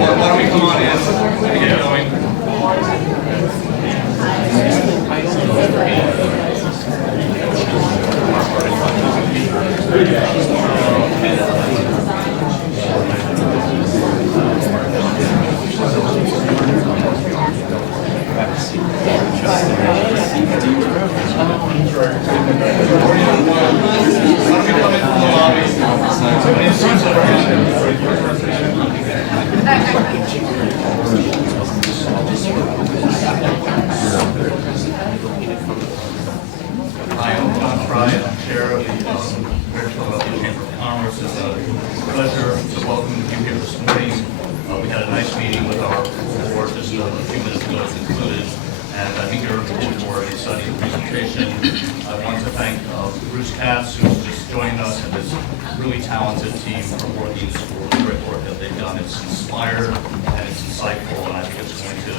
Why don't we come on in and get going? Hi, I'm John Fry. I'm chair of the Greater Philadelphia Chamber of Commerce. It's a pleasure to welcome you here this morning. We had a nice meeting with our board just a few minutes ago as concluded, and I think you're in for a study presentation. I want to thank Bruce Katz, who's just joined us, and his really talented team from Brookings for the great work that they've done. It's inspired and it's insightful, and I think it's going to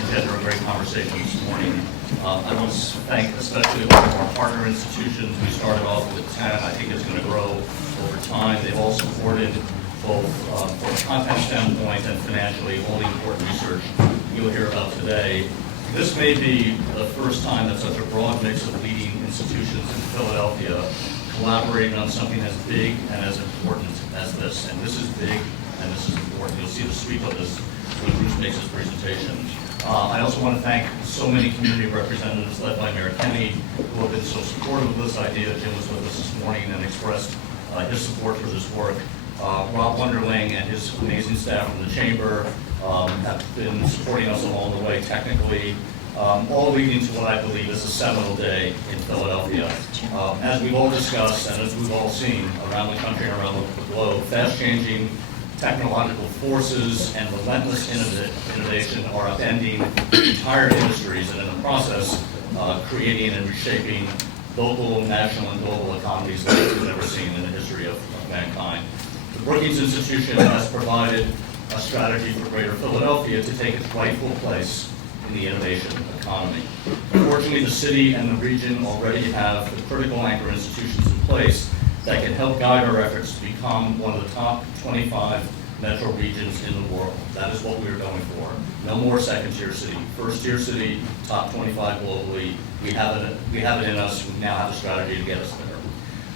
engender a great conversation this morning. I want to thank especially all of our partner institutions. We started off with 10. I think it's going to grow over time. They've all supported both from a content standpoint and financially all the important research you'll hear about today. This may be the first time that such a broad mix of leading institutions in Philadelphia collaborating on something as big and as important as this. And this is big and this is important. You'll see the sweep of this when Bruce makes his presentation. I also want to thank so many community representatives led by Mayor Kenny who have been so supportive of this idea. Jim was with us this morning and expressed his support for this work. Rob Wunderling and his amazing staff from the Chamber have been supporting us along the way technically, all leading to what I believe is a seminal day in Philadelphia. As we've all discussed and as we've all seen around the country and around the globe, fast-changing technological forces and relentless innovation are upending entire industries and in the process creating and reshaping local, national, and global economies like we've never seen in the history of mankind. The Brookings Institution has provided a strategy for Greater Philadelphia to take its rightful place in the innovation economy. Unfortunately, the city and the region already have the critical anchor institutions in place that can help guide our efforts to become one of the top 25 metro regions in the world. That is what we're going for. No more second-tier city. First-tier city, top 25 globally. We have it in us. We now have a strategy to get us there.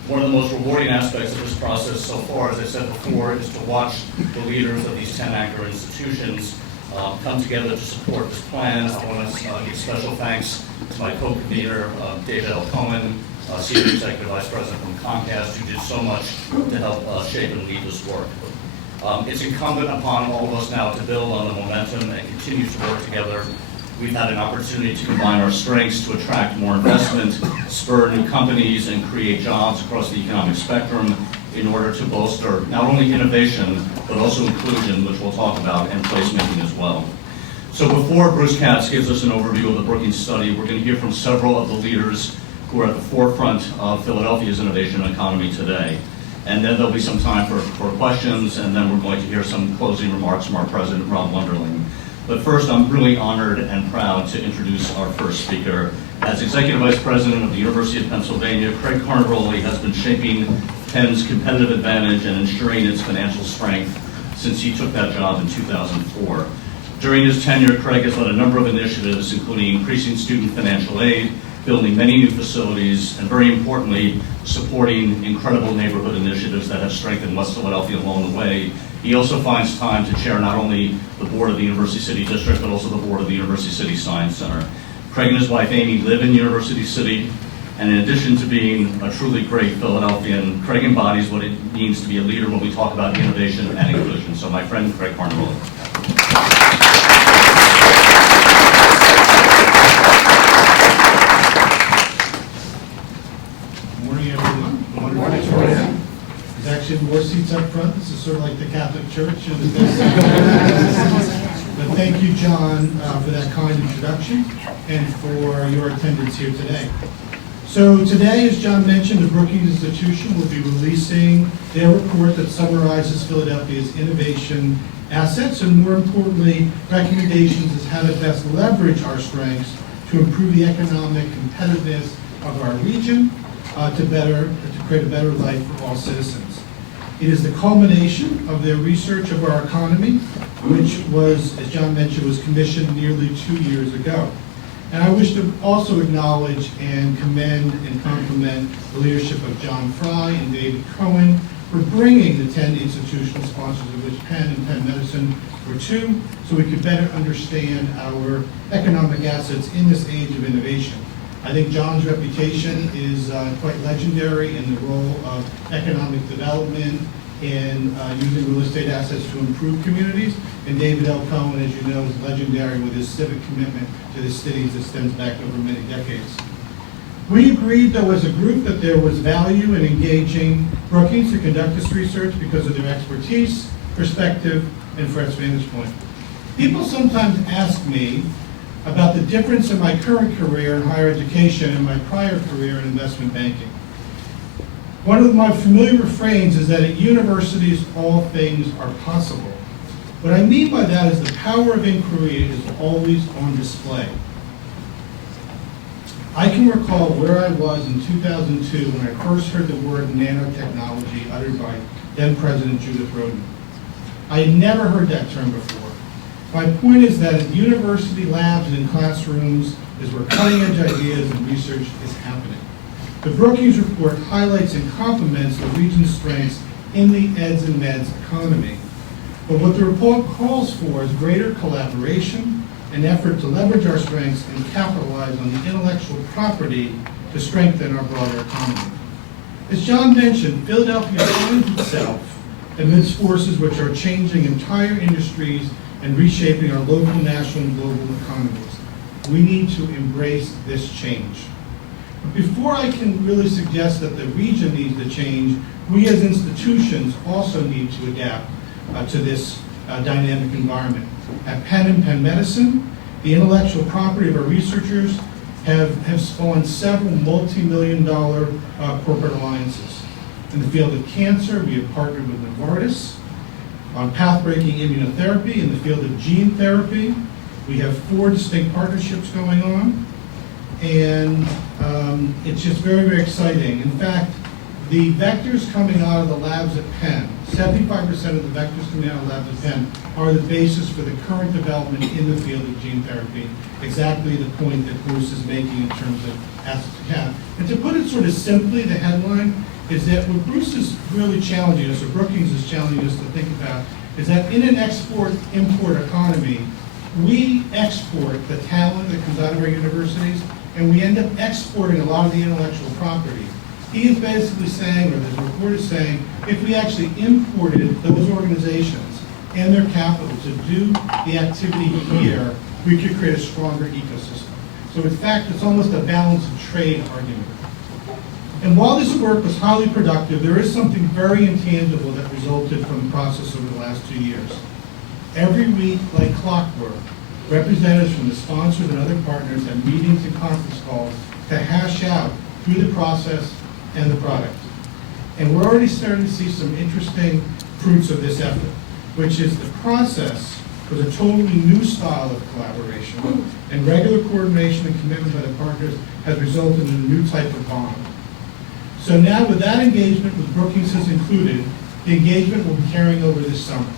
One of the most rewarding aspects of this process so far, as I said before, is to watch the leaders of these 10 anchor institutions come together to support this plan. I want to give special thanks to my co-convener, David L. Cohen, Senior Executive Vice President from Comcast, who did so much to help shape and lead this work. It's incumbent upon all of us now to build on the momentum and continue to work together. We've had an opportunity to combine our strengths to attract more investment, spur new companies, and create jobs across the economic spectrum in order to bolster not only innovation, but also inclusion, which we'll talk about, and placemaking as well. So before Bruce Katz gives us an overview of the Brookings study, we're going to hear from several of the leaders who are at the forefront of Philadelphia's innovation economy today. And then there'll be some time for questions, and then we're going to hear some closing remarks from our president, Rob Wunderling. But first, I'm really honored and proud to introduce our first speaker. As Executive Vice President of the University of Pennsylvania, Craig Carnaroli has been shaping Penn's competitive advantage and ensuring its financial strength since he took that job in 2004. During his tenure, Craig has led a number of initiatives, including increasing student financial aid, building many new facilities, and very importantly, supporting incredible neighborhood initiatives that have strengthened West Philadelphia along the way. He also finds time to chair not only the board of the University City District, but also the board of the University City Science Center. Craig and his wife Amy live in University City, and in addition to being a truly great Philadelphian, Craig embodies what it means to be a leader when we talk about innovation and inclusion. So my friend, Craig Carnaroli. Good morning, everyone. Good morning. There's actually more seats up front. This is sort of like the Catholic Church. But thank you, John, for that kind introduction and for your attendance here today. So today, as John mentioned, the Brookings Institution will be releasing their report that summarizes Philadelphia's innovation assets and, more importantly, recommendations as how to best leverage our strengths to improve the economic competitiveness of our region to create a better life for all citizens. It is the culmination of their research of our economy, which was, as John mentioned, was commissioned nearly 2 years ago. And I wish to also acknowledge and commend and compliment the leadership of John Fry and David Cohen for bringing the 10 institutional sponsors, of which Penn and Penn Medicine were 2, so we could better understand our economic assets in this age of innovation. I think John's reputation is quite legendary in the role of economic development and using real estate assets to improve communities. And David L. Cohen, as you know, is legendary with his civic commitment to the cities that extends back over many decades. We agreed, though, as a group that there was value in engaging Brookings to conduct this research because of their expertise, perspective, and fresh vantage point. People sometimes ask me about the difference in my current career in higher education and my prior career in investment banking. One of my familiar refrains is that at universities, all things are possible. What I mean by that is the power of inquiry is always on display. I can recall where I was in 2002 when I first heard the word nanotechnology uttered by then President Judith Rodin. I had never heard that term before. My point is that in university labs and in classrooms is where cutting-edge ideas and research is happening. The Brookings report highlights and complements the region's strengths in the eds and meds economy. But what the report calls for is greater collaboration, an effort to leverage our strengths and capitalize on the intellectual property to strengthen our broader economy. As John mentioned, Philadelphia finds itself amidst forces which are changing entire industries and reshaping our local, national, and global economies. We need to embrace this change. But before I can really suggest that the region needs to change, we as institutions also need to adapt to this dynamic environment. At Penn and Penn Medicine, the intellectual property of our researchers have spawned several multi-million-dollar corporate alliances. In the field of cancer, we have partnered with Novartis. On path-breaking immunotherapy, in the field of gene therapy, we have 4 distinct partnerships going on, and it's just very, very exciting. In fact, the vectors coming out of the labs at Penn, 75% of the vectors coming out of the labs at Penn are the basis for the current development in the field of gene therapy, exactly the point that Bruce is making in terms of assets to cap. And to put it sort of simply, the headline is that what Bruce is really challenging us, or Brookings is challenging us to think about, is that in an export-import economy, we export the talent that comes out of our universities, and we end up exporting a lot of the intellectual property. He is basically saying, or the report is saying, if we actually imported those organizations and their capital to do the activity here, we could create a stronger ecosystem. So in fact, it's almost a balance of trade argument. And while this work was highly productive, there is something very intangible that resulted from the process over the last 2 years. Every week, like clockwork, representatives from the sponsors and other partners have meetings and conference calls to hash out through the process and the product. And we're already starting to see some interesting fruits of this effort, which is the process was a totally new style of collaboration, and regular coordination and commitment by the partners has resulted in a new type of bond. So now with that engagement with Brookings has included, the engagement will be carrying over this summer.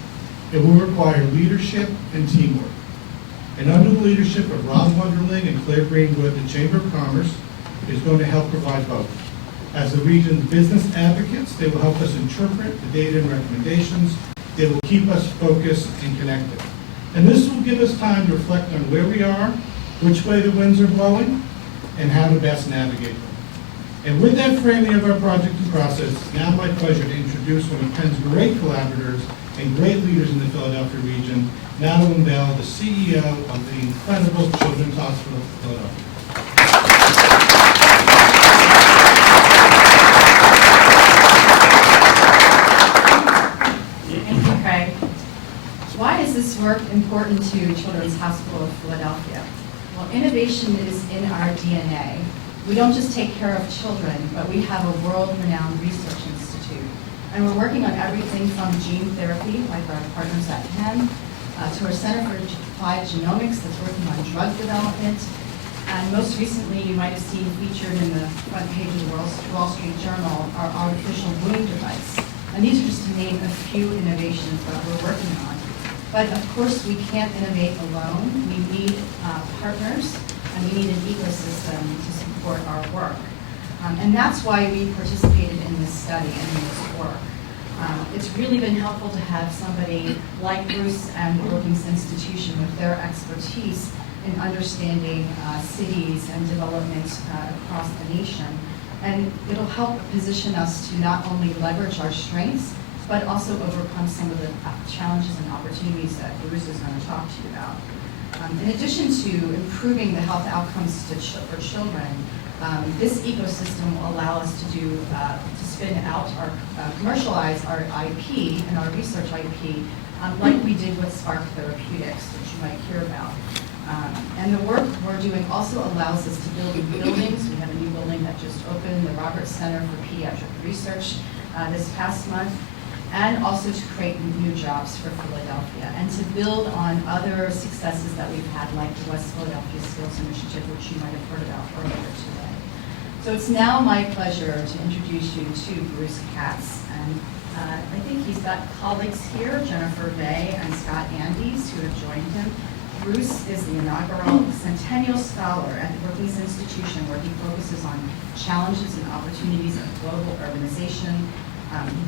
It will require leadership and teamwork. And under the leadership of Rob Wunderling and Claire Greenwood, the Chamber of Commerce is going to help provide both. As the region's business advocates, they will help us interpret the data and recommendations. They will keep us focused and connected. And this will give us time to reflect on where we are, which way the winds are blowing, and how to best navigate them. And with that framing of our project and process, it's now my pleasure to introduce one of Penn's great collaborators and great leaders in the Philadelphia region, now to unveil the CEO of the incredible Children's Hospital of Philadelphia. Wharton to Children's Hospital of Philadelphia. Well, innovation is in our DNA. We don't just take care of children, but we have a world-renowned research institute. And we're working on everything from gene therapy, like our partners at Penn, to our Center for Applied Genomics that's working on drug development. And most recently, you might have seen featured in the front page of the Wall Street Journal, our artificial wound device. And these are just to name a few innovations that we're working on. But of course, we can't innovate alone. We need partners, and we need an ecosystem to support our work. And that's why we participated in this study and in this work. It's really been helpful to have somebody like Bruce and the Brookings Institution with their expertise in understanding cities and development across the nation. And it'll help position us to not only leverage our strengths, but also overcome some of the challenges and opportunities that Bruce is going to talk to you about. In addition to improving the health outcomes for children, this ecosystem will allow us to spin out our, commercialize our IP and our research IP, like we did with Spark Therapeutics, which you might hear about. And the work we're doing also allows us to build new buildings. We have a new building that just opened, the Roberts Center for Pediatric Research, this past month, and also to create new jobs for Philadelphia and to build on other successes that we've had, like the West Philadelphia Skills Initiative, which you might have heard about earlier today. So it's now my pleasure to introduce you to Bruce Katz. And I think he's got colleagues here, Jennifer Bay and Scott Andes, who have joined him. Bruce is the inaugural Centennial Scholar at the Brookings Institution, where he focuses on challenges and opportunities of global urbanization.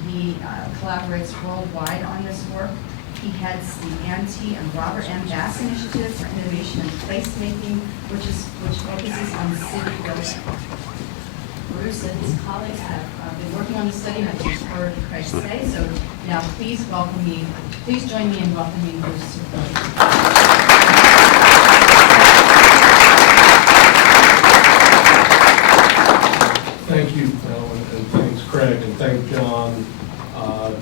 He collaborates worldwide on this work. He heads the Auntie and Robert M. Bass Initiative for Innovation and Placemaking, which focuses on city building. Bruce and his colleagues have been working on the study, and I've just heard Craig say, so now please join me in welcoming Bruce to the podium. Thank you, Ellen, and thanks, Craig, and thank John,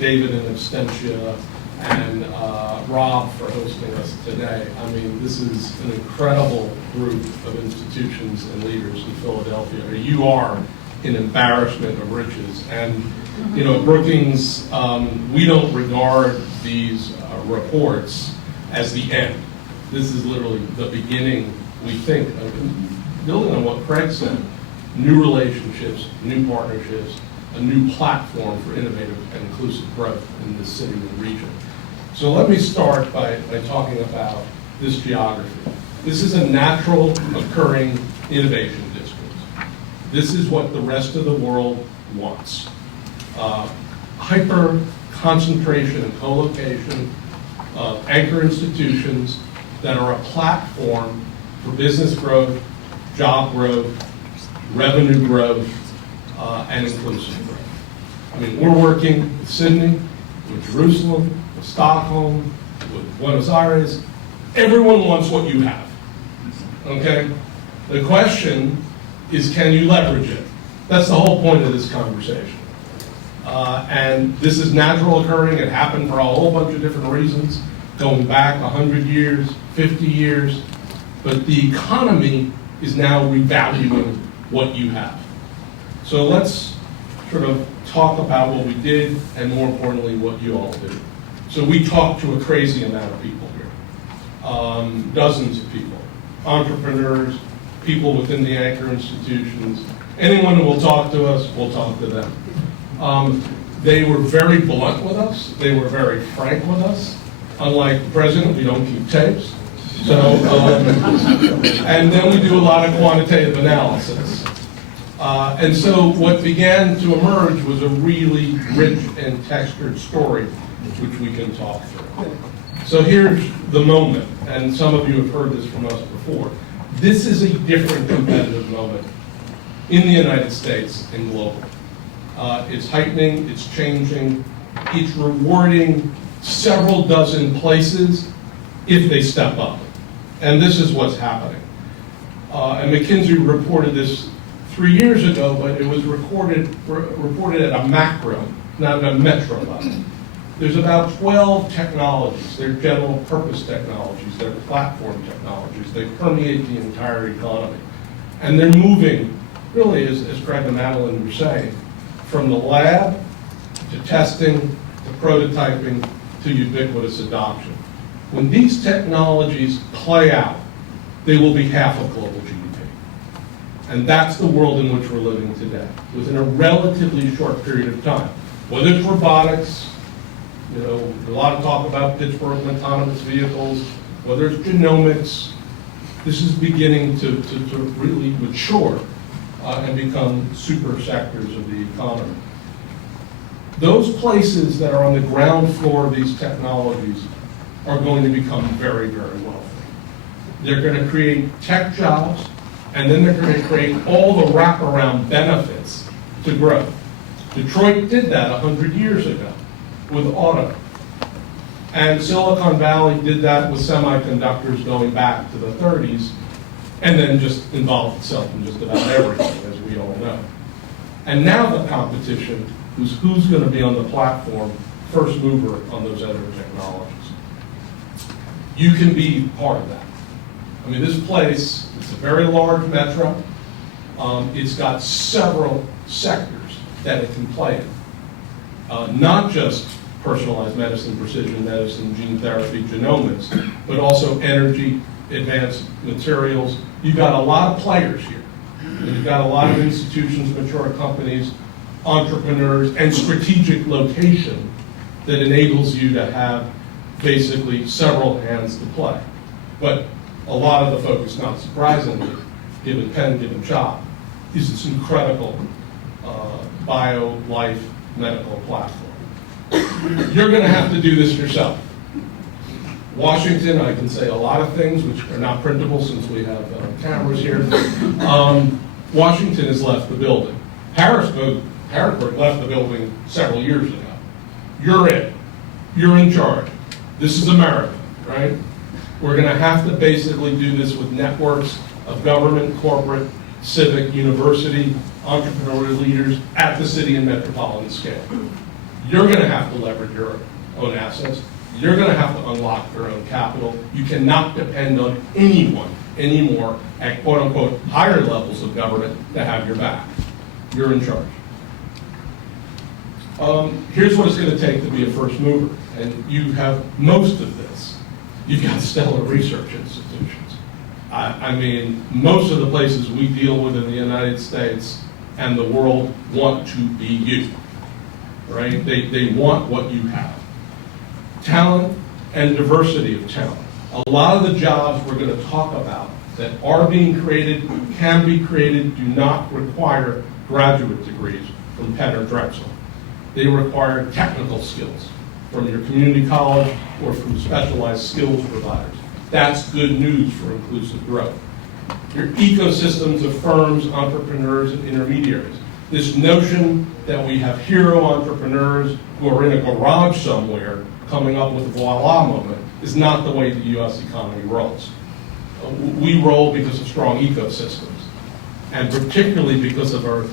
David and Abstentia, and Rob for hosting us today. I mean, this is an incredible group of institutions and leaders in Philadelphia. You are an embarrassment of riches. And, you know, at Brookings, we don't regard these reports as the end. This is literally the beginning, we think, of building on what Craig said. New relationships, new partnerships, a new platform for innovative and inclusive growth in this city and region. So let me start by talking about this geography. This is a natural occurring innovation district. This is what the rest of the world wants. Hyper concentration and co-location of anchor institutions that are a platform for business growth, job growth, revenue growth, and inclusive growth. I mean, we're working with Sydney, with Jerusalem, with Stockholm, with Buenos Aires. Everyone wants what you have, okay? The question is, can you leverage it? That's the whole point of this conversation. And this is natural occurring. It happened for a whole bunch of different reasons, going back 100 years, 50 years. But the economy is now revaluing what you have. So let's sort of talk about what we did and, more importantly, what you all did. So we talked to a crazy amount of people here, dozens of people, entrepreneurs, people within the anchor institutions. Anyone who will talk to us, we'll talk to them. They were very blunt with us. They were very frank with us. Unlike the president, we don't keep tapes. So, and then we do a lot of quantitative analysis. And so what began to emerge was a really rich and textured story, which we can talk through. So here's the moment, and some of you have heard this from us before. This is a different competitive moment in the United States and globally. It's heightening, it's changing, it's rewarding several dozen places if they step up. And this is what's happening. And McKinsey reported this 3 years ago, but it was reported at a macro, not at a metro level. There's about 12 technologies. They're general purpose technologies. They're platform technologies. They permeate the entire economy. And they're moving, really, as Craig and Madeline were saying, from the lab to testing to prototyping to ubiquitous adoption. When these technologies play out, they will be half of global GDP. And that's the world in which we're living today, within a relatively short period of time. Whether it's robotics, a lot of talk about Pittsburgh and autonomous vehicles, whether it's genomics, this is beginning to really mature and become super sectors of the economy. Those places that are on the ground floor of these technologies are going to become very, very wealthy. They're going to create tech jobs, and then they're going to create all the wraparound benefits to growth. Detroit did that 100 years ago with auto. And Silicon Valley did that with semiconductors going back to the 30s, and then just involved itself in just about everything, as we all know. And now the competition is who's going to be on the platform, first mover on those other technologies. You can be part of that. I mean, this place, it's a very large metro. It's got several sectors that it can play in. Not just personalized medicine, precision medicine, gene therapy, genomics, but also energy, advanced materials. You've got a lot of players here. You've got a lot of institutions, mature companies, entrepreneurs, and strategic location that enables you to have basically several hands to play. But a lot of the focus, not surprisingly, given pen, given chop, is this incredible bio, life, medical platform. You're going to have to do this yourself. Washington, I can say a lot of things which are not printable since we have cameras here. Washington has left the building. Harrisburg left the building several years ago. You're it. You're in charge. This is America, right? We're going to have to basically do this with networks of government, corporate, civic, university, entrepreneurial leaders at the city and metropolitan scale. You're going to have to leverage your own assets. You're going to have to unlock your own capital. You cannot depend on anyone anymore at quote-unquote higher levels of government to have your back. You're in charge. Here's what it's going to take to be a first mover, and you have most of this. You've got stellar research institutions. I mean, most of the places we deal with in the United States and the world want to be you, right? They want what you have. Talent and diversity of talent. A lot of the jobs we're going to talk about that are being created, can be created, do not require graduate degrees from Penn or Drexel. They require technical skills from your community college or from specialized skills providers. That's good news for inclusive growth. Your ecosystems of firms, entrepreneurs, and intermediaries. This notion that we have hero entrepreneurs who are in a garage somewhere coming up with a voila moment is not the way the U.S. economy rolls. We roll because of strong ecosystems, and particularly because of our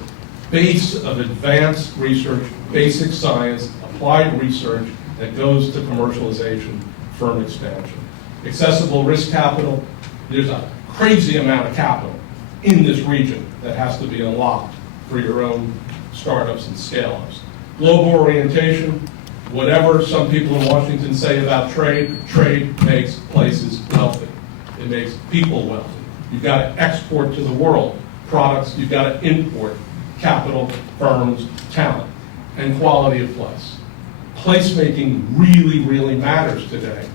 base of advanced research, basic science, applied research that goes to commercialization, firm expansion. Accessible risk capital, there's a crazy amount of capital in this region that has to be unlocked for your own startups and scale-ups. Global orientation, whatever some people in Washington say about trade, trade makes places wealthy. It makes people wealthy. You've got to export to the world products, you've got to import capital, firms, talent, and quality of place. Placemaking really, really matters today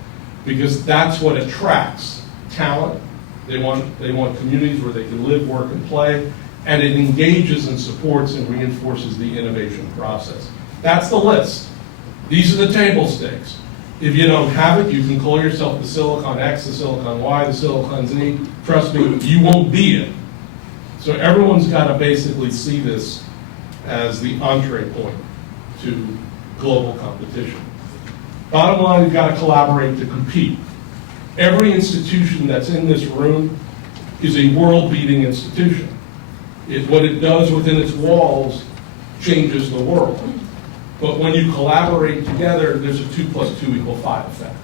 because that's what attracts talent. They want communities where they can live, work, and play, and it engages and supports and reinforces the innovation process. That's the list. These are the table stakes. If you don't have it, you can call yourself the Silicon X, the Silicon Y, the Silicon Z. Trust me, you won't be it. So everyone's got to basically see this as the entree point to global competition. Bottom line, you've got to collaborate to compete. Every institution that's in this room is a world-beating institution. What it does within its walls changes the world. But when you collaborate together, there's a 2 + 2 = 5 effect.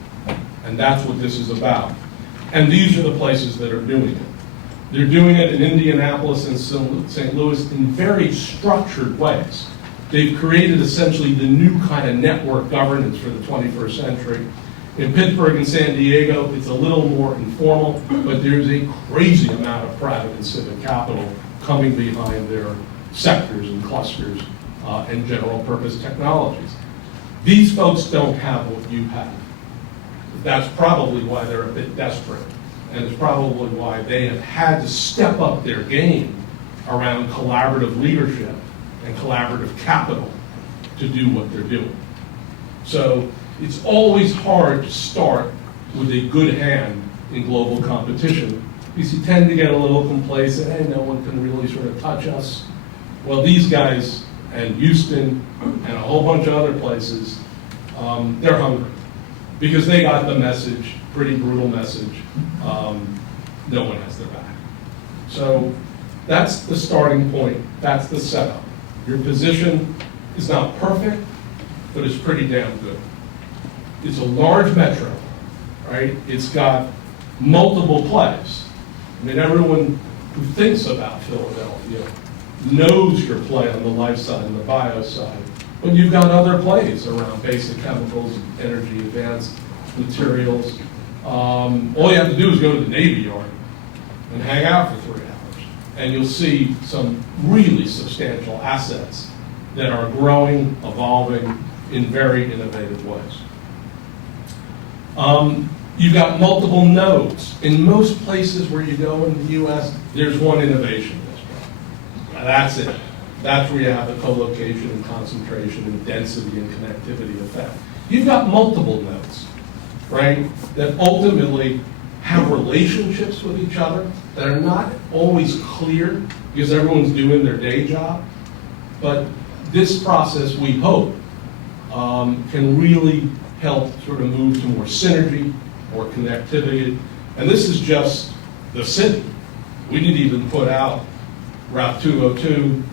And that's what this is about. And these are the places that are doing it. They're doing it in Indianapolis and St. Louis in very structured ways. They've created essentially the new kind of network governance for the 21st century. In Pittsburgh and San Diego, it's a little more informal, but there's a crazy amount of private and civic capital coming behind their sectors and clusters and general purpose technologies. These folks don't have what you have. That's probably why they're a bit desperate, and it's probably why they have had to step up their game around collaborative leadership and collaborative capital to do what they're doing. So it's always hard to start with a good hand in global competition because you tend to get a little complacent, hey, no one can really sort of touch us. Well, these guys and Houston and a whole bunch of other places, they're hungry because they got the message, pretty brutal message, no one has their back. So that's the starting point, that's the setup. Your position is not perfect, but it's pretty damn good. It's a large metro, right? It's got multiple plays. I mean, everyone who thinks about Philadelphia knows your play on the life side and the bio side, but you've got other plays around basic chemicals, energy, advanced materials. All you have to do is go to the Navy Yard and hang out for 3 hours, and you'll see some really substantial assets that are growing, evolving in very innovative ways. You've got multiple nodes. In most places where you go in the US, there's one innovation district. That's it. That's where you have the co-location and concentration and density and connectivity effect. You've got multiple nodes, right, that ultimately have relationships with each other that are not always clear because everyone's doing their day job. But this process, we hope, can really help sort of move to more synergy, more connectivity. And this is just the city. We didn't even put out Route 202.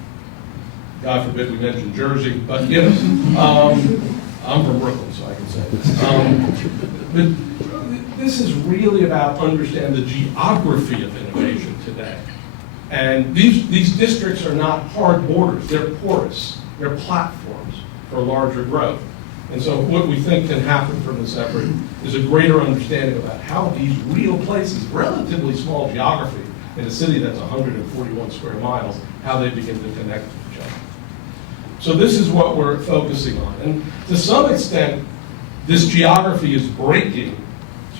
God forbid we mention Jersey, but you know, I'm from Brooklyn, so I can say this. But this is really about understanding the geography of innovation today. And these districts are not hard borders, they're porous, they're platforms for larger growth. And so what we think can happen from this effort is a greater understanding about how these real places, relatively small geography in a city that's 141 square miles, how they begin to connect with each other. So this is what we're focusing on. And to some extent, this geography is breaking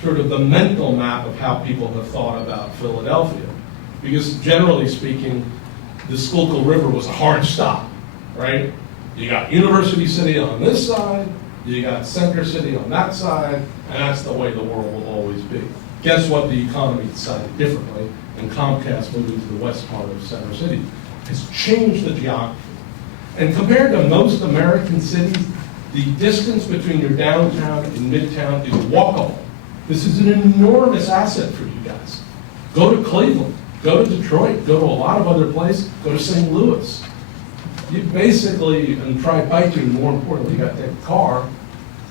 sort of the mental map of how people have thought about Philadelphia. Because generally speaking, the Schuylkill River was a hard stop, right? You got University City on this side, you got Center City on that side, and that's the way the world will always be. Guess what? The economy decided differently, and Comcast moving to the west part of Center City has changed the geography. And compared to most American cities, the distance between your downtown and midtown is walkable. This is an enormous asset for you guys. Go to Cleveland, go to Detroit, go to a lot of other places, go to St. Louis. You basically, and try biking, more importantly, you got to take a car,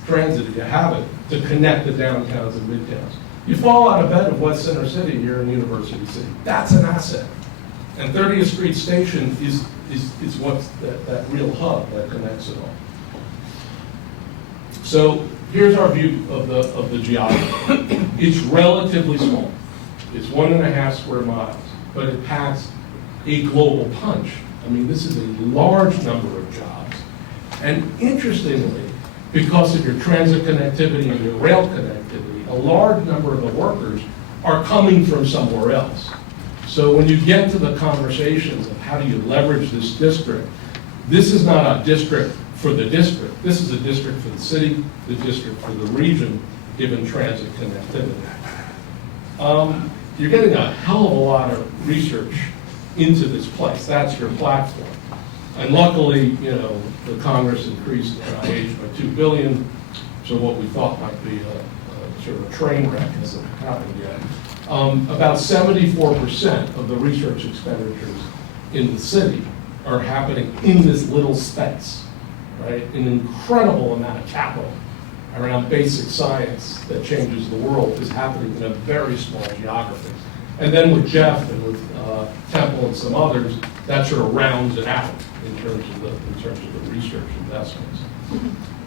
transit if you have it, to connect the downtowns and midtowns. You fall out of bed of West Center City, you're in University City. That's an asset. And 30th Street Station is what's that real hub that connects it all. So here's our view of the geography. It's relatively small. It's 1.5 square miles, but it packs a global punch. I mean, this is a large number of jobs. And interestingly, because of your transit connectivity and your rail connectivity, a large number of the workers are coming from somewhere else. So when you get to the conversations of how do you leverage this district, this is not a district for the district. This is a district for the city, the district for the region, given transit connectivity. You're getting a hell of a lot of research into this place. That's your platform. And luckily, you know, the Congress increased NIH by $2 billion, so what we thought might be a sort of a train wreck hasn't happened yet. About 74% of the research expenditures in the city are happening in this little space. right? An incredible amount of capital around basic science that changes the world is happening in a very small geography. And then with Jeff and with Temple and some others, that sort of rounds it out in terms of the research investments.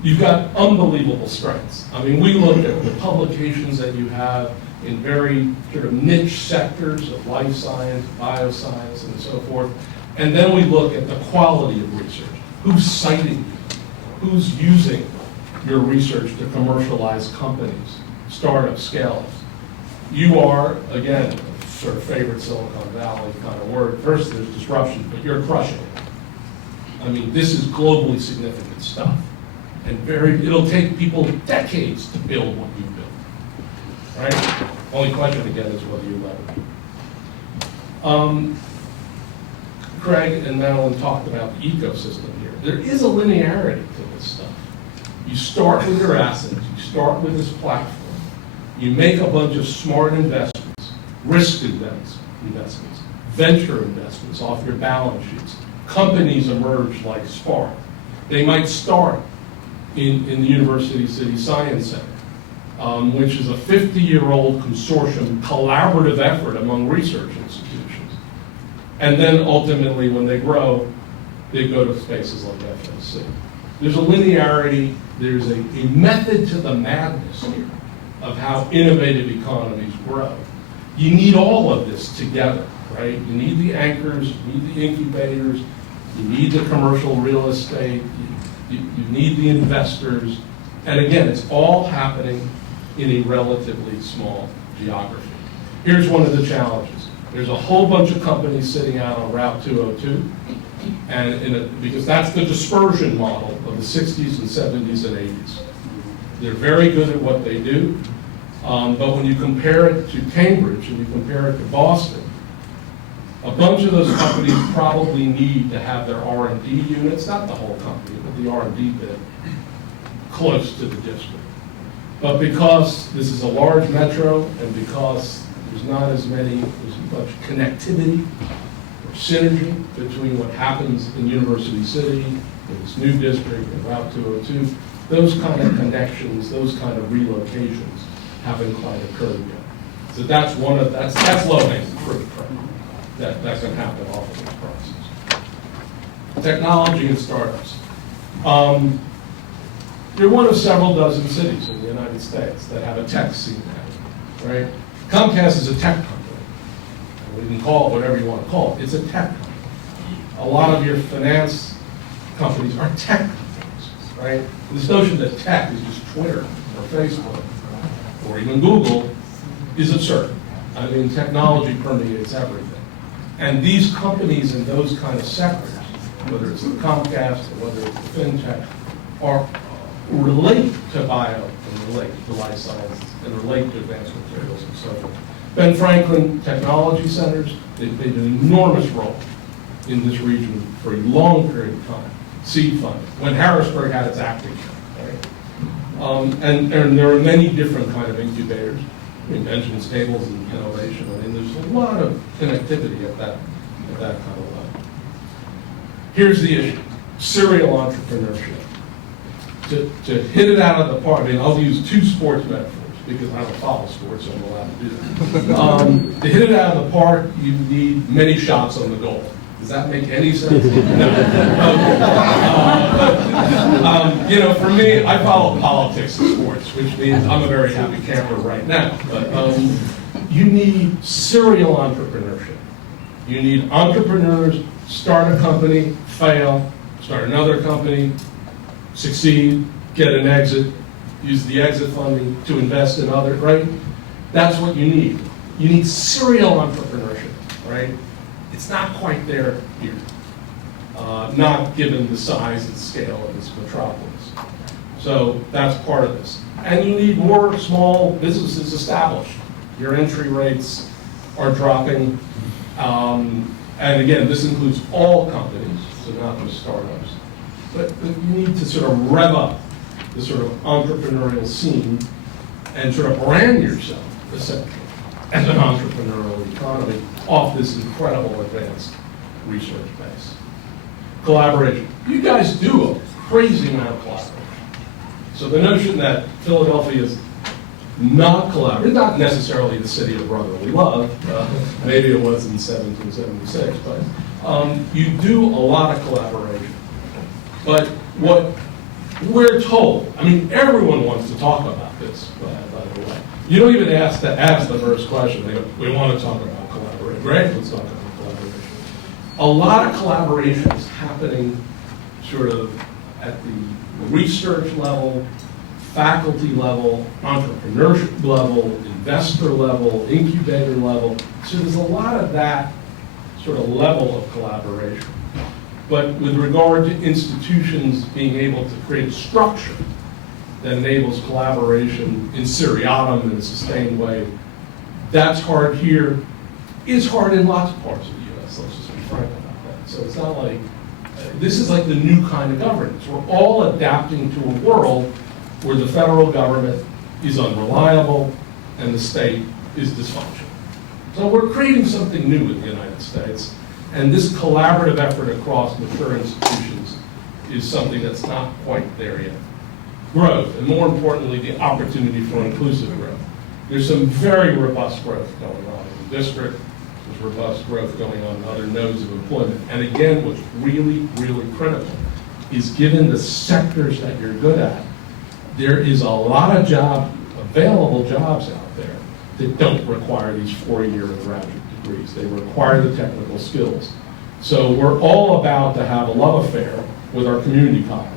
You've got unbelievable strengths. I mean, we look at the publications that you have in very sort of niche sectors of life science, bioscience, and so forth. And then we look at the quality of research. Who's citing you? Who's using your research to commercialize companies, startup scale-ups? You are, again, sort of favorite Silicon Valley kind of word. First, there's disruption, but you're crushing it. I mean, this is globally significant stuff. And it'll take people decades to build what you built, right? Only question again is whether you leverage. Craig and Madeline talked about the ecosystem here. There is a linearity to this stuff. You start with your assets, you start with this platform, you make a bunch of smart investments, risk investments, venture investments off your balance sheets. Companies emerge like Spark. They might start in the University City Science Center, which is a 50-year-old consortium collaborative effort among research institutions. And then ultimately, when they grow, they go to spaces like FSC. There's a linearity, there's a method to the madness here of how innovative economies grow. You need all of this together, right? You need the anchors, you need the incubators, you need the commercial real estate, you need the investors. And again, it's all happening in a relatively small geography. Here's one of the challenges. There's a whole bunch of companies sitting out on Route 202, and because that's the dispersion model of the 60s and 70s and 80s. They're very good at what they do, but when you compare it to Cambridge and you compare it to Boston, a bunch of those companies probably need to have their R&D units, not the whole company, but the R&D bit, close to the district. But because this is a large metro and because there's not as much connectivity or synergy between what happens in University City, in this new district, and Route 202, those kind of connections, those kind of relocations haven't quite occurred yet. So that's low-hanging fruit, right? That can happen off of this process. Technology and startups. You're one of several dozen cities in the United States that have a tech scene now, right? Comcast is a tech company. We can call it whatever you want to call it. It's a tech company. A lot of your finance companies are tech companies, right? This notion that tech is just Twitter or Facebook or even Google is absurd. I mean, technology permeates everything. And these companies in those kind of sectors, whether it's the Comcast or whether it's the FinTech, relate to bio and relate to life sciences and relate to advanced materials and so forth. Ben Franklin Technology Centers, they've played an enormous role in this region for a long period of time. Seed funding, when Harrisburg had its acting, right? And there are many different kind of incubators, inventions, tables, and innovation. I mean, there's a lot of connectivity at that kind of level. Here's the issue: serial entrepreneurship. To hit it out of the park, I mean, I'll use two sports metaphors because I don't follow sports, so I'm allowed to do that. To hit it out of the park, you need many shots on the goal. Does that make any sense? No. But, for me, I follow politics and sports, which means I'm a very happy camper right now. But you need serial entrepreneurship. You need entrepreneurs, start a company, fail, start another company, succeed, get an exit, use the exit funding to invest in others, right? That's what you need. You need serial entrepreneurship, right? It's not quite there here, not given the size and scale of this metropolis. So that's part of this. And you need more small businesses established. Your entry rates are dropping. And again, this includes all companies, so not just startups. But you need to sort of rev up the sort of entrepreneurial scene and sort of brand yourself, essentially, as an entrepreneurial economy off this incredible advanced research base. Collaboration. You guys do crazy amount of collaboration. So the notion that Philadelphia is not collaborative, not necessarily the city of brotherly love, maybe it was in 1776, but you do a lot of collaboration. But what we're told, I mean, everyone wants to talk about this, by the way. You don't even ask the first question. They go, we want to talk about collaboration. Great, let's talk about collaboration. A lot of collaboration is happening sort of at the research level, faculty level, entrepreneurship level, investor level, incubator level. So there's a lot of that sort of level of collaboration. But with regard to institutions being able to create a structure that enables collaboration in seriatim in a sustained way, that's hard here. It's hard in lots of parts of the U.S., let's just be frank about that. So it's not like, this is like the new kind of governance. We're all adapting to a world where the federal government is unreliable and the state is dysfunctional. So we're creating something new in the United States, and this collaborative effort across mature institutions is something that's not quite there yet. Growth, and more importantly, the opportunity for inclusive growth. There's some very robust growth going on in the district. There's robust growth going on in other nodes of employment. And again, what's really, really critical is given the sectors that you're good at, there is a lot of available jobs out there that don't require these 4-year graduate degrees. They require the technical skills. So we're all about to have a love affair with our community colleges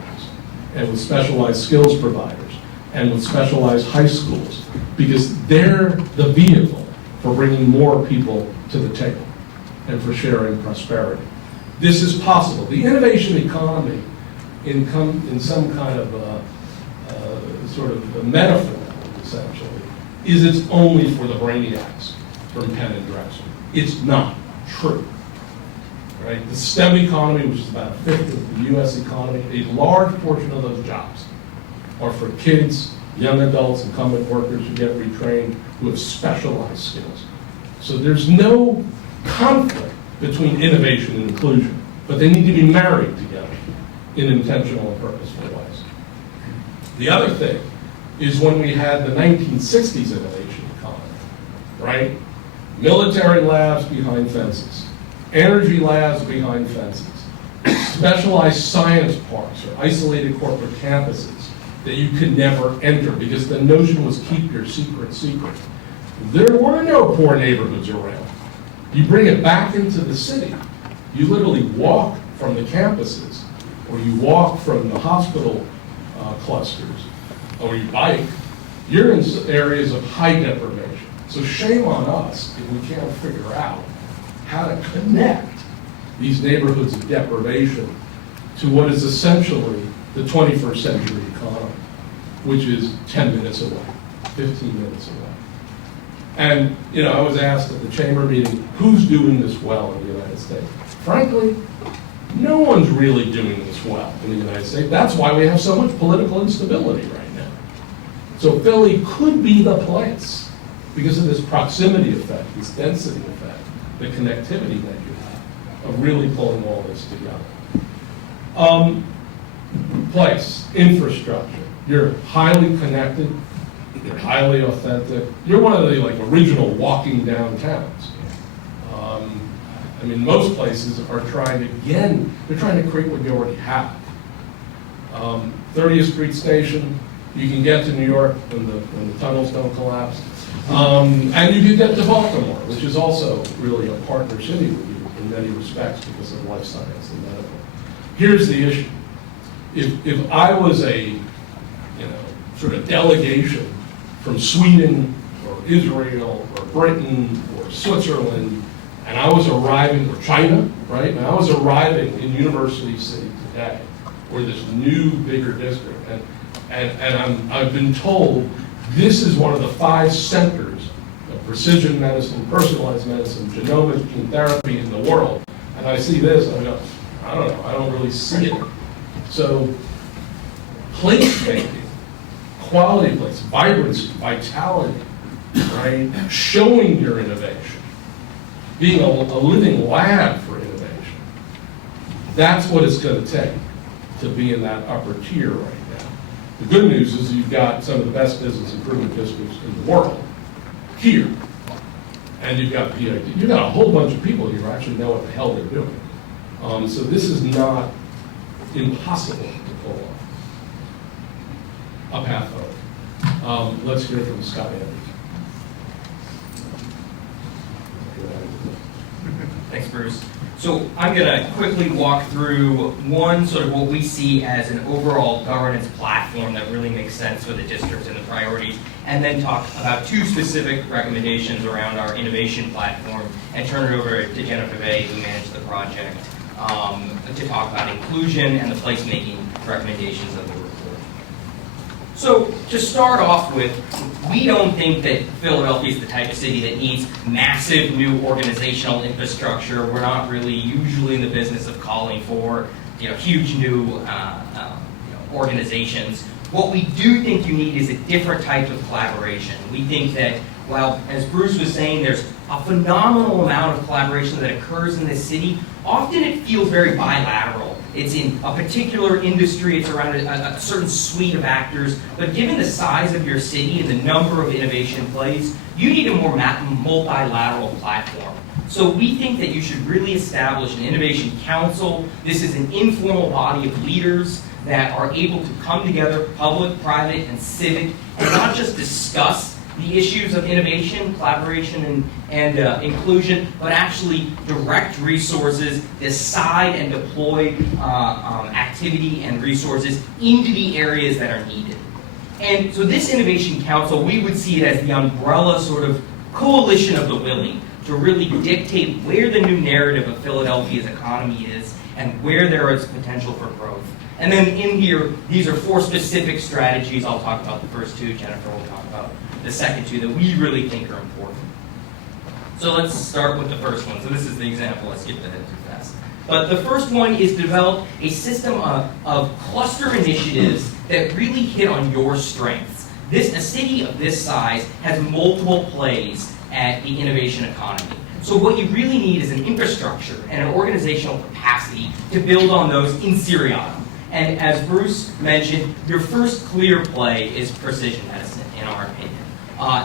and with specialized skills providers and with specialized high schools, because they're the vehicle for bringing more people to the table and for sharing prosperity. This is possible. The innovation economy, in some kind of sort of a metaphor, essentially, is it's only for the brainiacs from Penn and Drexel. It's not true. Right? The STEM economy, which is about a fifth of the U.S. economy, a large portion of those jobs are for kids, young adults, incumbent workers who get retrained, who have specialized skills. So there's no conflict between innovation and inclusion, but they need to be married together in intentional and purposeful ways. The other thing is when we had the 1960s innovation economy, right? Military labs behind fences, energy labs behind fences, specialized science parks or isolated corporate campuses that you could never enter because the notion was keep your secret secret. There were no poor neighborhoods around. You bring it back into the city. You literally walk from the campuses, or you walk from the hospital clusters, or you bike. You're in areas of high deprivation. So shame on us if we can't figure out how to connect these neighborhoods of deprivation to what is essentially the 21st century economy, which is 10 minutes away, 15 minutes away. And, you know, I was asked at the chamber meeting, who's doing this well in the United States? Frankly, no one's really doing this well in the United States. That's why we have so much political instability right now. So Philly could be the place because of this proximity effect, this density effect, the connectivity that you have of really pulling all this together. Place, infrastructure. You're highly connected. You're highly authentic. You're one of the original walking downtowns. I mean, most places are trying to create what you already have. 30th Street Station, you can get to New York when the tunnels don't collapse. And you can get to Baltimore, which is also really a partner city with you in many respects because of life science and medical. Here's the issue. If I was a sort of delegation from Sweden or Israel or Britain or Switzerland, and I was arriving, or China, right? And I was arriving in University City today, or this new, bigger district, and I've been told this is one of the 5 centers of precision medicine, personalized medicine, genomics, gene therapy in the world. And I see this, and I go, I don't know, I don't really see it. So, place making, quality place, vibrancy, vitality, right? Showing your innovation, being a living lab for innovation. That's what it's going to take. to be in that upper tier right now. The good news is you've got some of the best business improvement districts in the world here. And you've got PID. You've got a whole bunch of people here who actually know what the hell they're doing. So this is not impossible to pull off a path forward. Let's hear from Scott Evans. Thanks, Bruce. So I'm going to quickly walk through one sort of what we see as an overall governance platform that really makes sense for the district and the priorities, and then talk about two specific recommendations around our innovation platform, and turn it over to Jennifer Bay, who managed the project, to talk about inclusion and the placemaking recommendations of the report. So to start off with, we don't think that Philadelphia is the type of city that needs massive new organizational infrastructure. We're not really usually in the business of calling for huge new organizations. What we do think you need is a different type of collaboration. We think that while, as Bruce was saying, there's a phenomenal amount of collaboration that occurs in this city, often it feels very bilateral. It's in a particular industry, it's around a certain suite of actors, but given the size of your city and the number of innovation plays, you need a more multilateral platform. So we think that you should really establish an innovation council. This is an informal body of leaders that are able to come together, public, private, and civic, and not just discuss the issues of innovation, collaboration, and inclusion, but actually direct resources, decide and deploy activity and resources into the areas that are needed. And so this Innovation Council, we would see it as the umbrella sort of coalition of the willing to really dictate where the new narrative of Philadelphia's economy is and where there is potential for growth. And then in here, these are 4 specific strategies. I'll talk about the first 2. Jennifer will talk about the second 2 that we really think are important. So let's start with the first one. So this is the example. I skipped ahead too fast. But the first one is to develop a system of cluster initiatives that really hit on your strengths. A city of this size has multiple plays at the innovation economy. So what you really need is an infrastructure and an organizational capacity to build on those in seriatim. And as Bruce mentioned, your first clear play is precision medicine, in our opinion.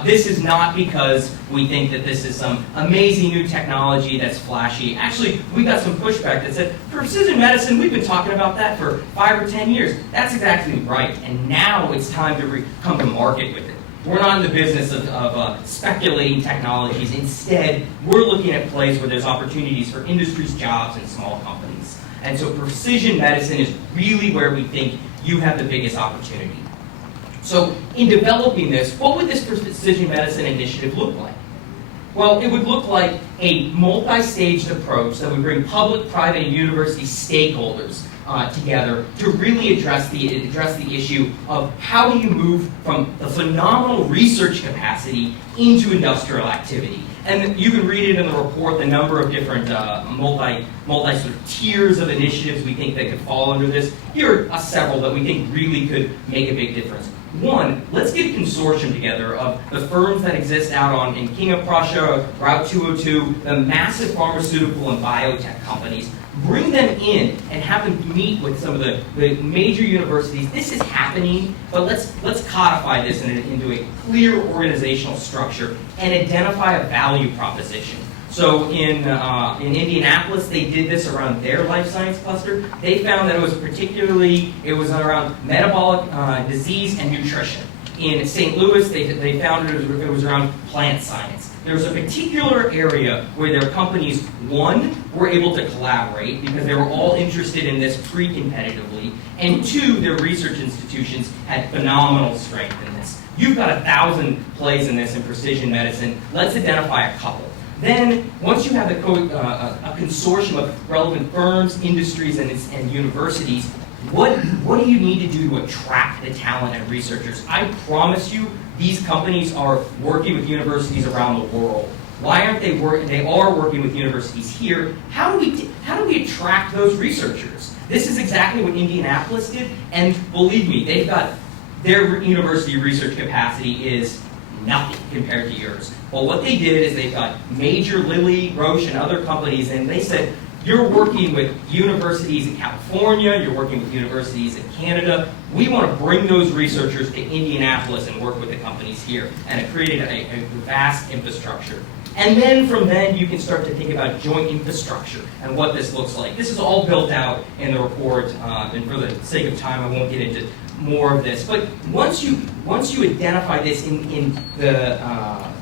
This is not because we think that this is some amazing new technology that's flashy. Actually, we got some pushback that said, precision medicine, we've been talking about that for 5 or 10 years. That's exactly right. And now it's time to come to market with it. We're not in the business of speculating technologies. Instead, we're looking at places where there's opportunities for industries, jobs, and small companies. And so precision medicine is really where we think you have the biggest opportunity. So in developing this, what would this precision medicine initiative look like? Well, it would look like a multi-staged approach that would bring public, private, and university stakeholders together to really address the issue of how do you move from the phenomenal research capacity into industrial activity. And you can read it in the report, the number of different multi sort of tiers of initiatives we think that could fall under this. Here are several that we think really could make a big difference. One, let's get a consortium together of the firms that exist out in King of Prussia, Route 202, the massive pharmaceutical and biotech companies. Bring them in and have them meet with some of the major universities. This is happening, but let's codify this into a clear organizational structure and identify a value proposition. So in Indianapolis, they did this around their life science cluster. They found that it was around metabolic disease and nutrition. In St. Louis, they found it was around plant science. There's a particular area where their companies, one, were able to collaborate because they were all interested in this pre-competitively, and 2, their research institutions had phenomenal strength in this. You've got 1,000 plays in this in precision medicine. Let's identify a couple. Then, once you have a consortium of relevant firms, industries, and universities, what do you need to do to attract the talent and researchers? I promise you, these companies are working with universities around the world. Why aren't they working? They are working with universities here. How do we attract those researchers? This is exactly what Indianapolis did, and believe me, they've got their university research capacity is nothing compared to yours. Well, what they did is they got major Lilly, Roche, and other companies, and they said, You're working with universities in California, you're working with universities in Canada. We want to bring those researchers to Indianapolis and work with the companies here, and it created a vast infrastructure. And then from then, you can start to think about joint infrastructure and what this looks like. This is all built out in the report, and for the sake of time, I won't get into more of this. But once you identify this in the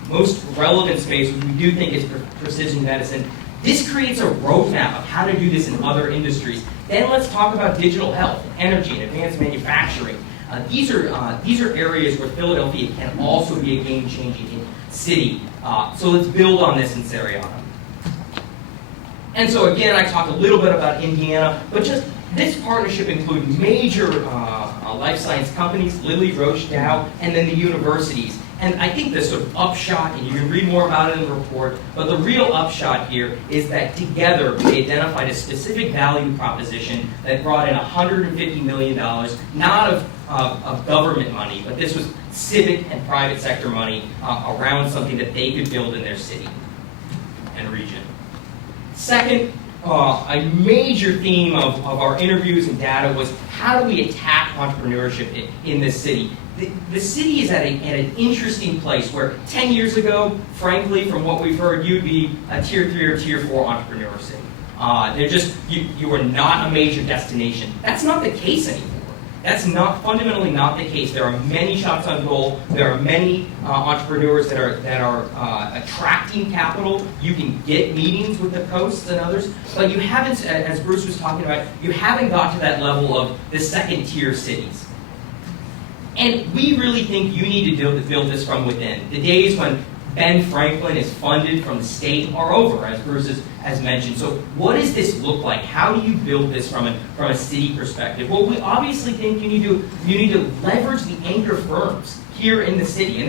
most relevant space, which we do think is precision medicine, this creates a roadmap of how to do this in other industries. Then let's talk about digital health, energy, and advanced manufacturing. These are areas where Philadelphia can also be a game-changing city. So let's build on this in Seriana. And so again, I talked a little bit about Indiana, but just this partnership includes major life science companies, Lilly, Roche, Dow, and then the universities. And I think the sort of upshot, and you can read more about it in the report, but the real upshot here is that together we identified a specific value proposition that brought in $150 million, not of government money, but this was civic and private sector money around something that they could build in their city and region. Second, a major theme of our interviews and data was how do we attack entrepreneurship in this city? The city is at an interesting place where 10 years ago, frankly, from what we've heard, you'd be a tier 3 or tier 4 entrepreneur city. You were not a major destination. That's not the case anymore. That's fundamentally not the case. There are many shots on goal. There are many entrepreneurs that are attracting capital. You can get meetings with the coasts and others, but you haven't, as Bruce was talking about, you haven't got to that level of the second tier cities. And we really think you need to build this from within. The days when Ben Franklin is funded from the state are over, as Bruce has mentioned. So what does this look like? How do you build this from a city perspective? Well, we obviously think you need to leverage the anchor firms here in the city. And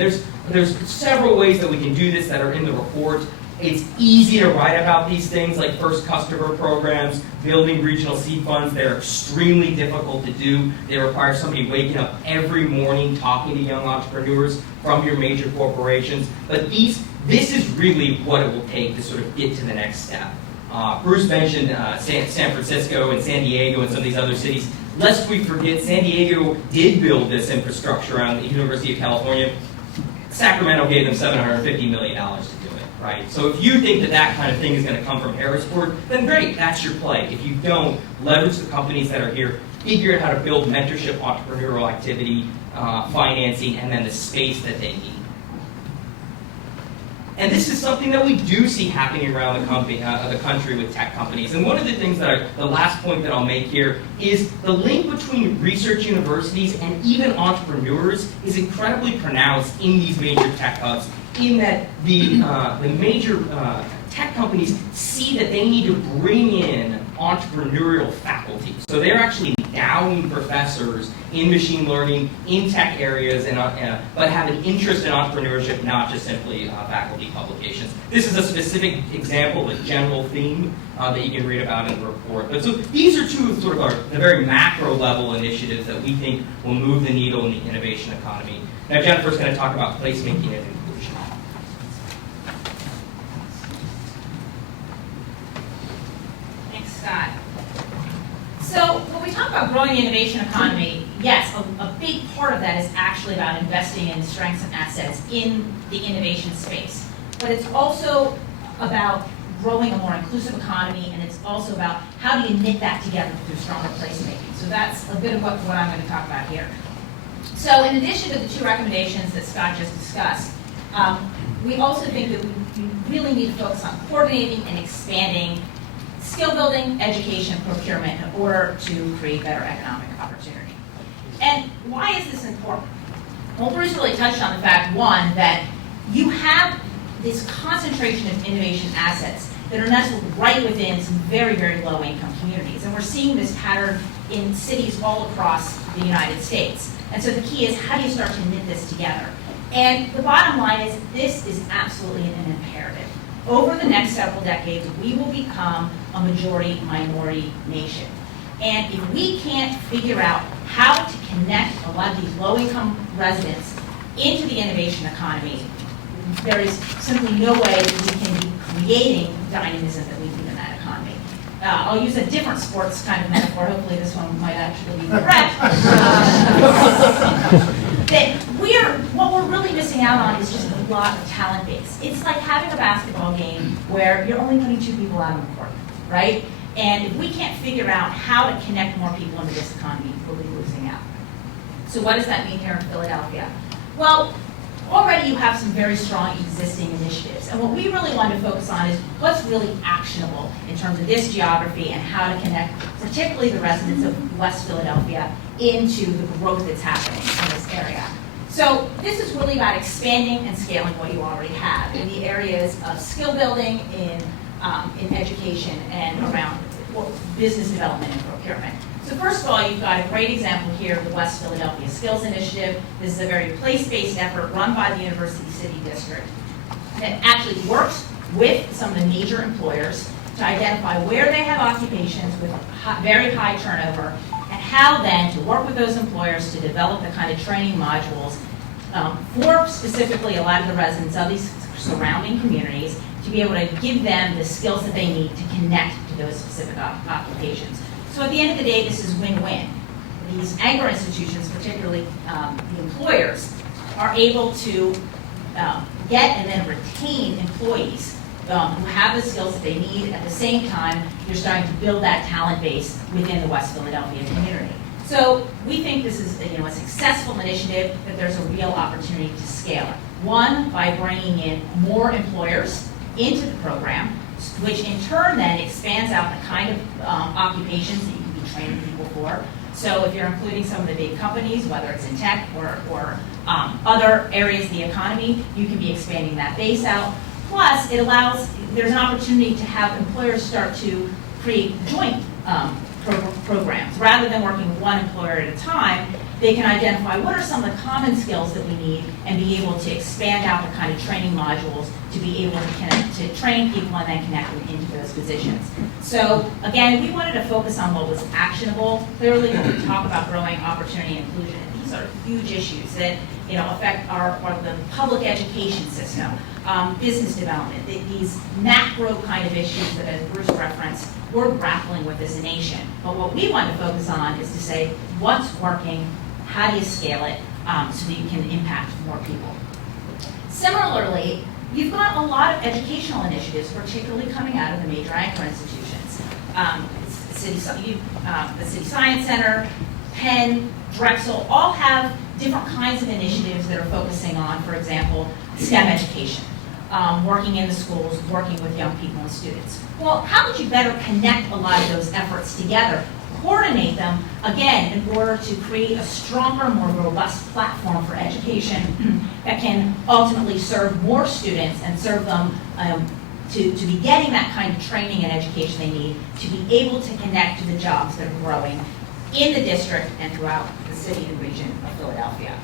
there's several ways that we can do this that are in the report. It's easy to write about these things like first customer programs, building regional seed funds. They're extremely difficult to do. They require somebody waking up every morning talking to young entrepreneurs from your major corporations. But this is really what it will take to sort of get to the next step. Bruce mentioned San Francisco and San Diego and some of these other cities. Lest we forget, San Diego did build this infrastructure around the University of California. Sacramento gave them $750 million to do it, right? So if you think that kind of thing is going to come from Harrisburg, then great, that's your play. If you don't, leverage the companies that are here, figure out how to build mentorship, entrepreneurial activity, financing, and then the space that they need. And this is something that we do see happening around the country with tech companies. And one of the things the last point that I'll make here is the link between research universities and even entrepreneurs is incredibly pronounced in these major tech hubs, in that the major tech companies see that they need to bring in entrepreneurial faculty. So they're actually endowing professors in machine learning, in tech areas, but have an interest in entrepreneurship, not just simply faculty publications. This is a specific example of a general theme that you can read about in the report. But so these are two of sort of the very macro level initiatives that we think will move the needle in the innovation economy. Now Jennifer's going to talk about placemaking and inclusion. Scott. So when we talk about growing the innovation economy, yes, a big part of that is actually about investing in strengths and assets in the innovation space. But it's also about growing a more inclusive economy, and it's also about how do you knit that together through stronger placemaking. So that's a bit of what I'm going to talk about here. So in addition to the two recommendations that Scott just discussed, we also think that we really need to focus on coordinating and expanding skill building, education, procurement in order to create better economic opportunity. And why is this important? Well, Bruce really touched on the fact, one, that you have this concentration of innovation assets that are nestled right within some very, very low income communities. And we're seeing this pattern in cities all across the United States. And so the key is, how do you start to knit this together? And the bottom line is, this is absolutely an imperative. Over the next several decades, we will become a majority-minority nation. And if we can't figure out how to connect a lot of these low-income residents into the innovation economy, there is simply no way that we can be creating dynamism that we need in that economy. I'll use a different sports kind of metaphor, hopefully this one might actually be correct. That what we're really missing out on is just a lot of talent base. It's like having a basketball game where you're only putting 2 people out on the court, right? And if we can't figure out how to connect more people into this economy, we'll be losing out. So what does that mean here in Philadelphia? Well, already you have some very strong existing initiatives. And what we really want to focus on is what's really actionable in terms of this geography and how to connect, particularly the residents of West Philadelphia, into the growth that's happening in this area. So this is really about expanding and scaling what you already have in the areas of skill building, in education, and around business development and procurement. So first of all, you've got a great example here of the West Philadelphia Skills Initiative. This is a very place-based effort run by the University City District that actually works with some of the major employers to identify where they have occupations with very high turnover, and how then to work with those employers to develop the kind of training modules for specifically a lot of the residents of these surrounding communities to be able to give them the skills that they need to connect to those specific occupations. So at the end of the day, this is win-win. These anchor institutions, particularly the employers, are able to get and then retain employees who have the skills that they need. At the same time, you're starting to build that talent base within the West Philadelphia community. So we think this is a successful initiative, that there's a real opportunity to scale it. One, by bringing in more employers into the program, which in turn then expands out the kind of occupations that you can be training people for. So if you're including some of the big companies, whether it's in tech or other areas of the economy, you can be expanding that base out. Plus, there's an opportunity to have employers start to create joint programs. Rather than working with one employer at a time, they can identify what are some of the common skills that we need and be able to expand out the kind of training modules to be able to train people and then connect them into those positions. So again, we wanted to focus on what was actionable. Clearly, when we talk about growing opportunity and inclusion, these are huge issues that affect the public education system, business development, these macro kind of issues that, as Bruce referenced, we're grappling with as a nation. But what we want to focus on is to say, what's working, how do you scale it, so that you can impact more people. Similarly, you've got a lot of educational initiatives, particularly coming out of the major anchor institutions. The City Science Center, Penn, Drexel, all have different kinds of initiatives that are focusing on, for example, STEM education, working in the schools, working with young people and students. Well, how would you better connect a lot of those efforts together, coordinate them, again, in order to create a stronger, more robust platform for education that can ultimately serve more students and serve them to be getting that kind of training and education they need to be able to connect to the jobs that are growing in the district and throughout the city and region of Philadelphia.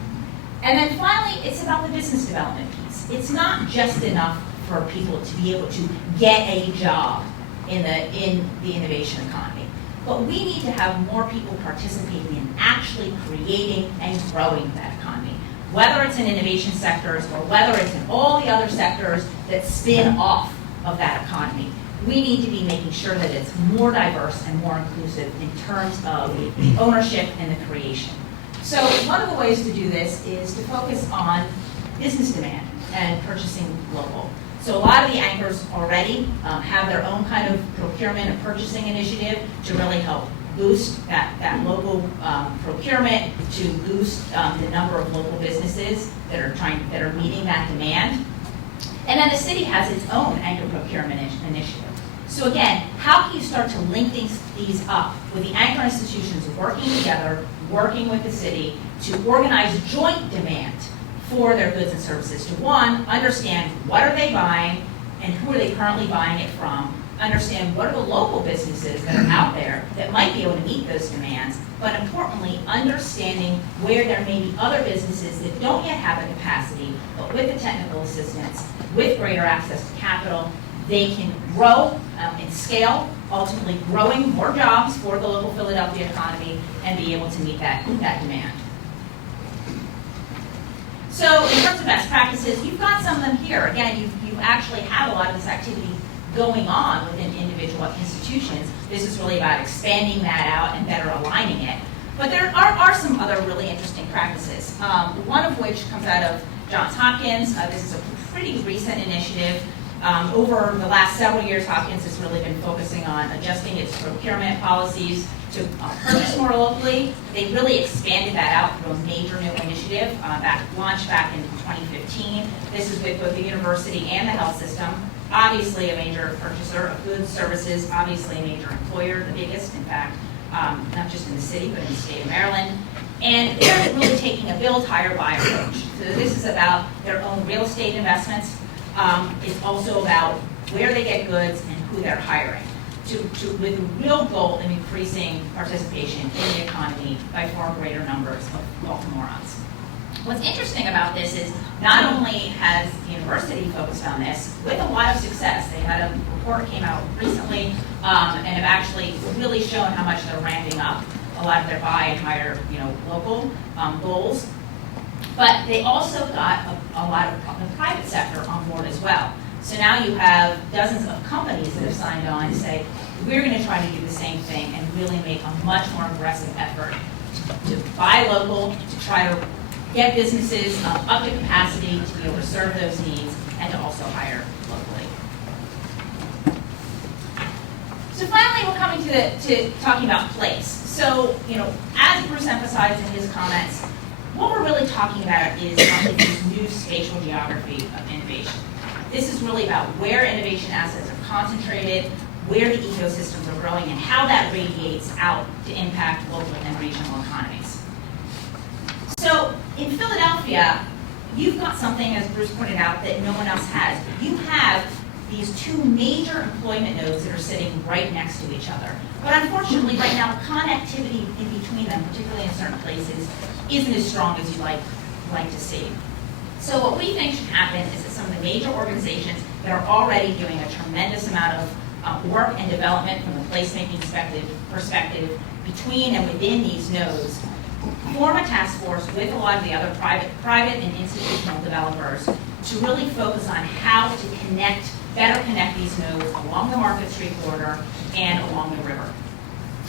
And then finally, it's about the business development piece. It's not just enough for people to be able to get a job in the innovation economy, but we need to have more people participating in actually creating and growing that economy, whether it's in innovation sectors or whether it's in all the other sectors that spin off of that economy. We need to be making sure that it's more diverse and more inclusive in terms of the ownership and the creation. So one of the ways to do this is to focus on business demand and purchasing local. So a lot of the anchors already have their own kind of procurement and purchasing initiative to really help boost that local procurement, to boost the number of local businesses that are meeting that demand. And then the city has its own anchor procurement initiative. So again, how can you start to link these up with the anchor institutions working together, working with the city to organize joint demand for their goods and services? To one, understand what are they buying and who are they currently buying it from, understand what are the local businesses that are out there that might be able to meet those demands, but importantly, understanding where there may be other businesses that don't yet have the capacity, but with the technical assistance, with greater access to capital, they can grow and scale, ultimately growing more jobs for the local Philadelphia economy and be able to meet that demand. So in terms of best practices, you've got some of them here. Again, you actually have a lot of this activity going on within individual institutions. This is really about expanding that out and better aligning it. But there are some other really interesting practices, one of which comes out of Johns Hopkins. This is a pretty recent initiative. Over the last several years, Hopkins has really been focusing on adjusting its procurement policies to purchase more locally. They really expanded that out through a major new initiative launched back in 2015. This is with both the university and the health system. Obviously a major purchaser of goods, services, obviously a major employer, the biggest, in fact, not just in the city, but in the state of Maryland. And they're really taking a build, hire, buy approach. So this is about their own real estate investments. It's also about where they get goods and who they're hiring, with the real goal of increasing participation in the economy by far greater numbers of Baltimoreans. What's interesting about this is not only has the university focused on this with a lot of success. They had a report came out recently and have actually really shown how much they're ramping up a lot of their buy and hire, local goals. But they also got a lot of the private sector on board as well. So now you have dozens of companies that have signed on to say, we're going to try to do the same thing and really make a much more aggressive effort to buy local, to try to get businesses up to capacity to be able to serve those needs and to also hire locally. So finally, we're coming to talking about place. So, as Bruce emphasized in his comments, what we're really talking about is this new spatial geography of innovation. This is really about where innovation assets are concentrated, where the ecosystems are growing, and how that radiates out to impact local and regional economies. So in Philadelphia, you've got something, as Bruce pointed out, that no one else has. You have these two major employment nodes that are sitting right next to each other. But unfortunately, right now, connectivity in between them, particularly in certain places, isn't as strong as you'd like to see. So what we think should happen is that some of the major organizations that are already doing a tremendous amount of work and development from the placemaking perspective between and within these nodes form a task force with a lot of the other private and institutional developers to really focus on how to better connect these nodes along the Market Street corridor and along the river.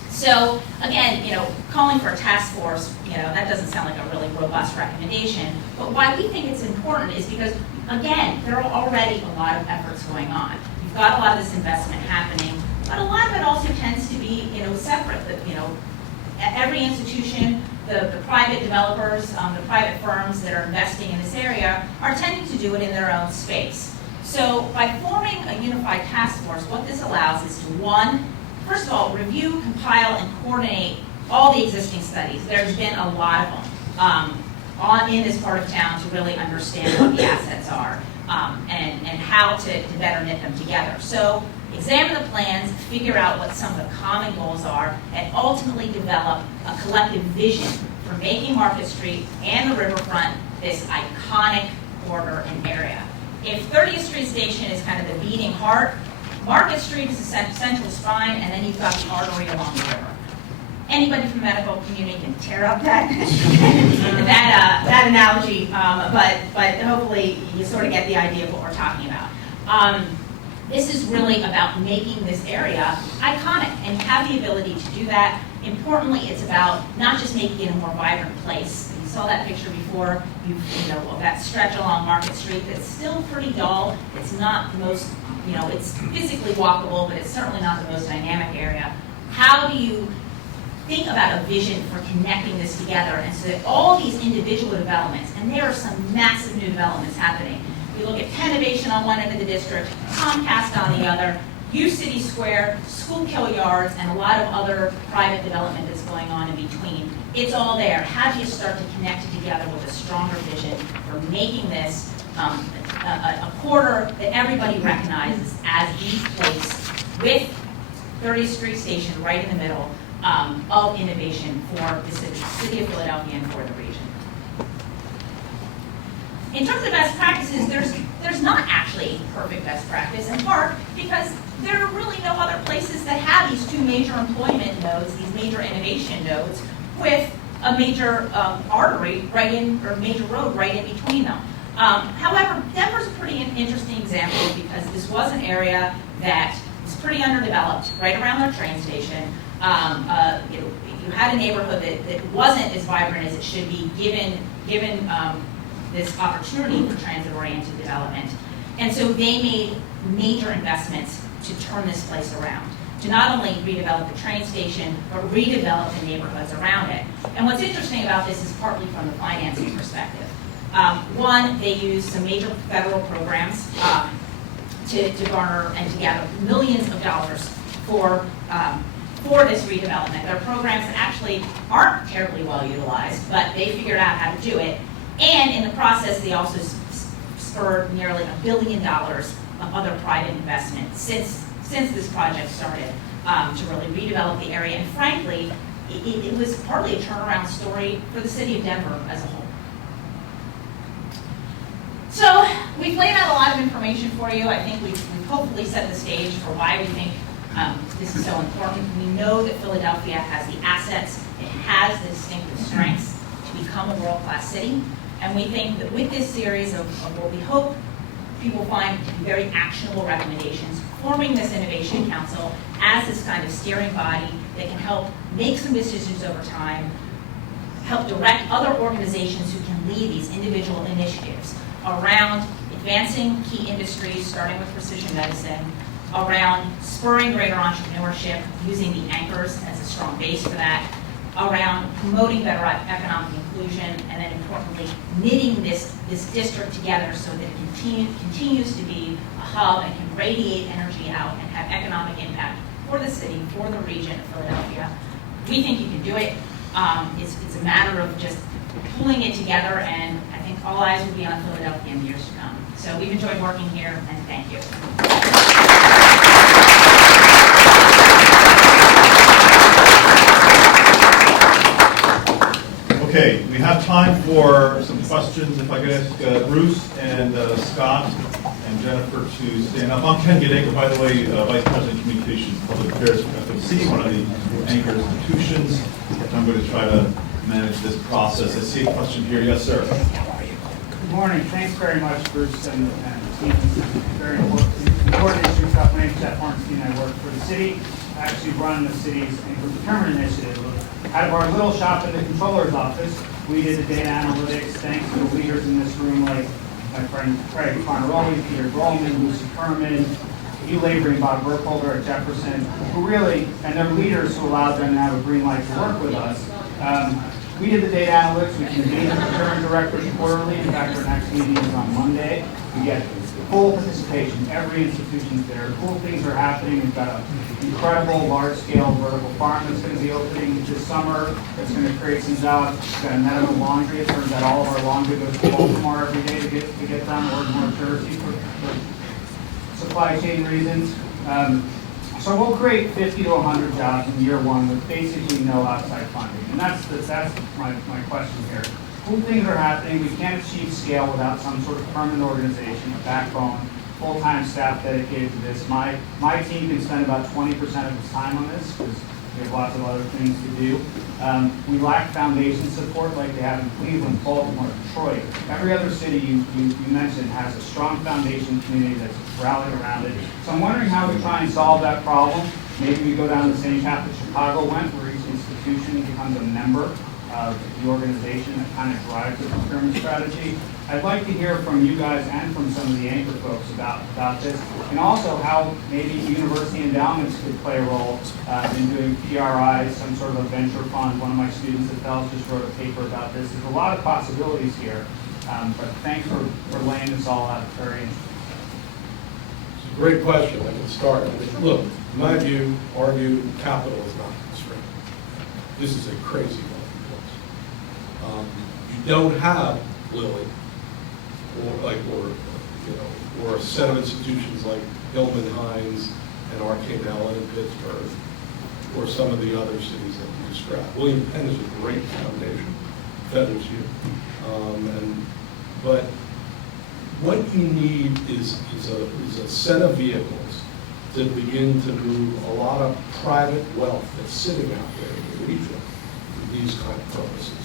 So again, calling for a task force, that doesn't sound like a really robust recommendation, but why we think it's important is because, again, there are already a lot of efforts going on. You've got a lot of this investment happening, but a lot of it also tends to be, separate. Every institution, the private developers, the private firms that are investing in this area are tending to do it in their own space. So by forming a unified task force, what this allows is to, one, first of all, review, compile, and coordinate all the existing studies. There's been a lot of them in this part of town to really understand what the assets are and how to better knit them together. So examine the plans, figure out what some of the common goals are, and ultimately develop a collective vision for making Market Street and the riverfront this iconic corridor and area. If 30th Street Station is kind of the beating heart, Market Street is the central spine, and then you've got the artery along the river. Anybody from the medical community can tear up that that analogy, but hopefully you sort of get the idea of what we're talking about. This is really about making this area iconic, and you have the ability to do that. Importantly, it's about not just making it a more vibrant place. You saw that picture before, of that stretch along Market Street that's still pretty dull. It's not the most, it's physically walkable, but it's certainly not the most dynamic area. How do you think about a vision for connecting this together, and so that all these individual developments, and there are some massive new developments happening. We look at Pennovation on one end of the district, Comcast on the other, U City Square, Schuylkill Yards, and a lot of other private development that's going on in between. It's all there. How do you start to connect it together with a stronger vision for making this a corridor that everybody recognizes as the place with 30th Street Station right in the middle of innovation for the city of Philadelphia and for the region. In terms of best practices, there's not actually perfect best practice, in part because there are really no other places that have these two major employment nodes, these major innovation nodes, with a major artery right in, or major road right in between them. However, Denver's a pretty interesting example because this was an area that is pretty underdeveloped, right around their train station. You had a neighborhood that wasn't as vibrant as it should be, given this opportunity for transit-oriented development. And so they made major investments to turn this place around, to not only redevelop the train station, but redevelop the neighborhoods around it. And what's interesting about this is partly from the financing perspective. One, they use some major federal programs to garner and to gather millions of dollars for this redevelopment. There are programs that actually aren't terribly well utilized, but they figured out how to do it. And in the process, they also spurred nearly $1 billion of other private investment since this project started to really redevelop the area. And frankly, it was partly a turnaround story for the city of Denver as a whole. So we've laid out a lot of information for you. I think we've hopefully set the stage for why we think this is so important. We know that Philadelphia has the assets, it has the distinctive strengths to become a world-class city. And we think that with this series of what we hope people find to be very actionable recommendations, forming this Innovation Council as this kind of steering body that can help make some decisions over time, help direct other organizations who can lead these individual initiatives around advancing key industries, starting with precision medicine, around spurring greater entrepreneurship, using the anchors as a strong base for that, around promoting better economic inclusion, and then importantly, knitting this district together so that it continues to be a hub and can radiate energy out and have economic impact for the city, for the region of Philadelphia. We think you can do it. It's a matter of just pulling it together, and I think all eyes will be on Philadelphia in the years to come. So we've enjoyed working here, and thank you. Okay, we have time for some questions. If I could ask Bruce and Scott and Jennifer to stand up. I'm Ken Gadeka, by the way, Vice President of Communications and Public Affairs for the city, one of the anchor institutions. I'm going to try to manage this process. I see a question here. Yes, sir. Good morning. Thanks very much, Bruce and team. Very important issue. My name is Jeff Hornstein. I work for the city. I actually run the city's Anchor Procurement Initiative. Out of our little shop in the controller's office, we did the data analytics thanks to the leaders in this room like my friend Craig Farnaroli, Peter Grohlman, Lucy Kerman, Hugh Lavery, and Bob Burkholder at Jefferson, who really, and their leaders who allowed them to have a green light to work with us. We did the data analytics. We convened the procurement directors quarterly. In fact, our next meeting is on Monday. We get full participation. Every institution's there. Cool things are happening. We've got an incredible large-scale vertical farm that's going to be opening this summer. That's going to create some jobs. We've got a medical laundry. It turns out all of our laundry goes to Baltimore every day to get done, or North Jersey for supply chain reasons. So we'll create 50 to 100 jobs in year one with basically no outside funding. And that's my question here. Cool things are happening. We can't achieve scale without some sort of permanent organization, a backbone, full-time staff dedicated to this. My team can spend about 20% of its time on this because we have lots of other things to do. We lack foundation support like they have in Cleveland, Baltimore, Detroit. Every other city you mentioned has a strong foundation community that's rallied around it. So I'm wondering how we try and solve that problem. Maybe we go down the same path that Chicago went, where each institution becomes a member of the organization that kind of drives the procurement strategy. I'd like to hear from you guys and from some of the anchor folks about this, and also how maybe university endowments could play a role in doing PRIs, some sort of a venture fund. One of my students at Bell's just wrote a paper about this. There's a lot of possibilities here, but thanks for laying this all out. It's very interesting. It's a great question. I can start. Look, in my view, our view, capital is not a constraint. This is a crazy one. You don't have Lilly or a set of institutions like Hillman Hines and Arcane Allen in Pittsburgh, or some of the other cities that you described. William Penn is a great foundation, feathers you. But what you need is a set of vehicles that begin to move a lot of private wealth that's sitting out there in the region for these kind of purposes.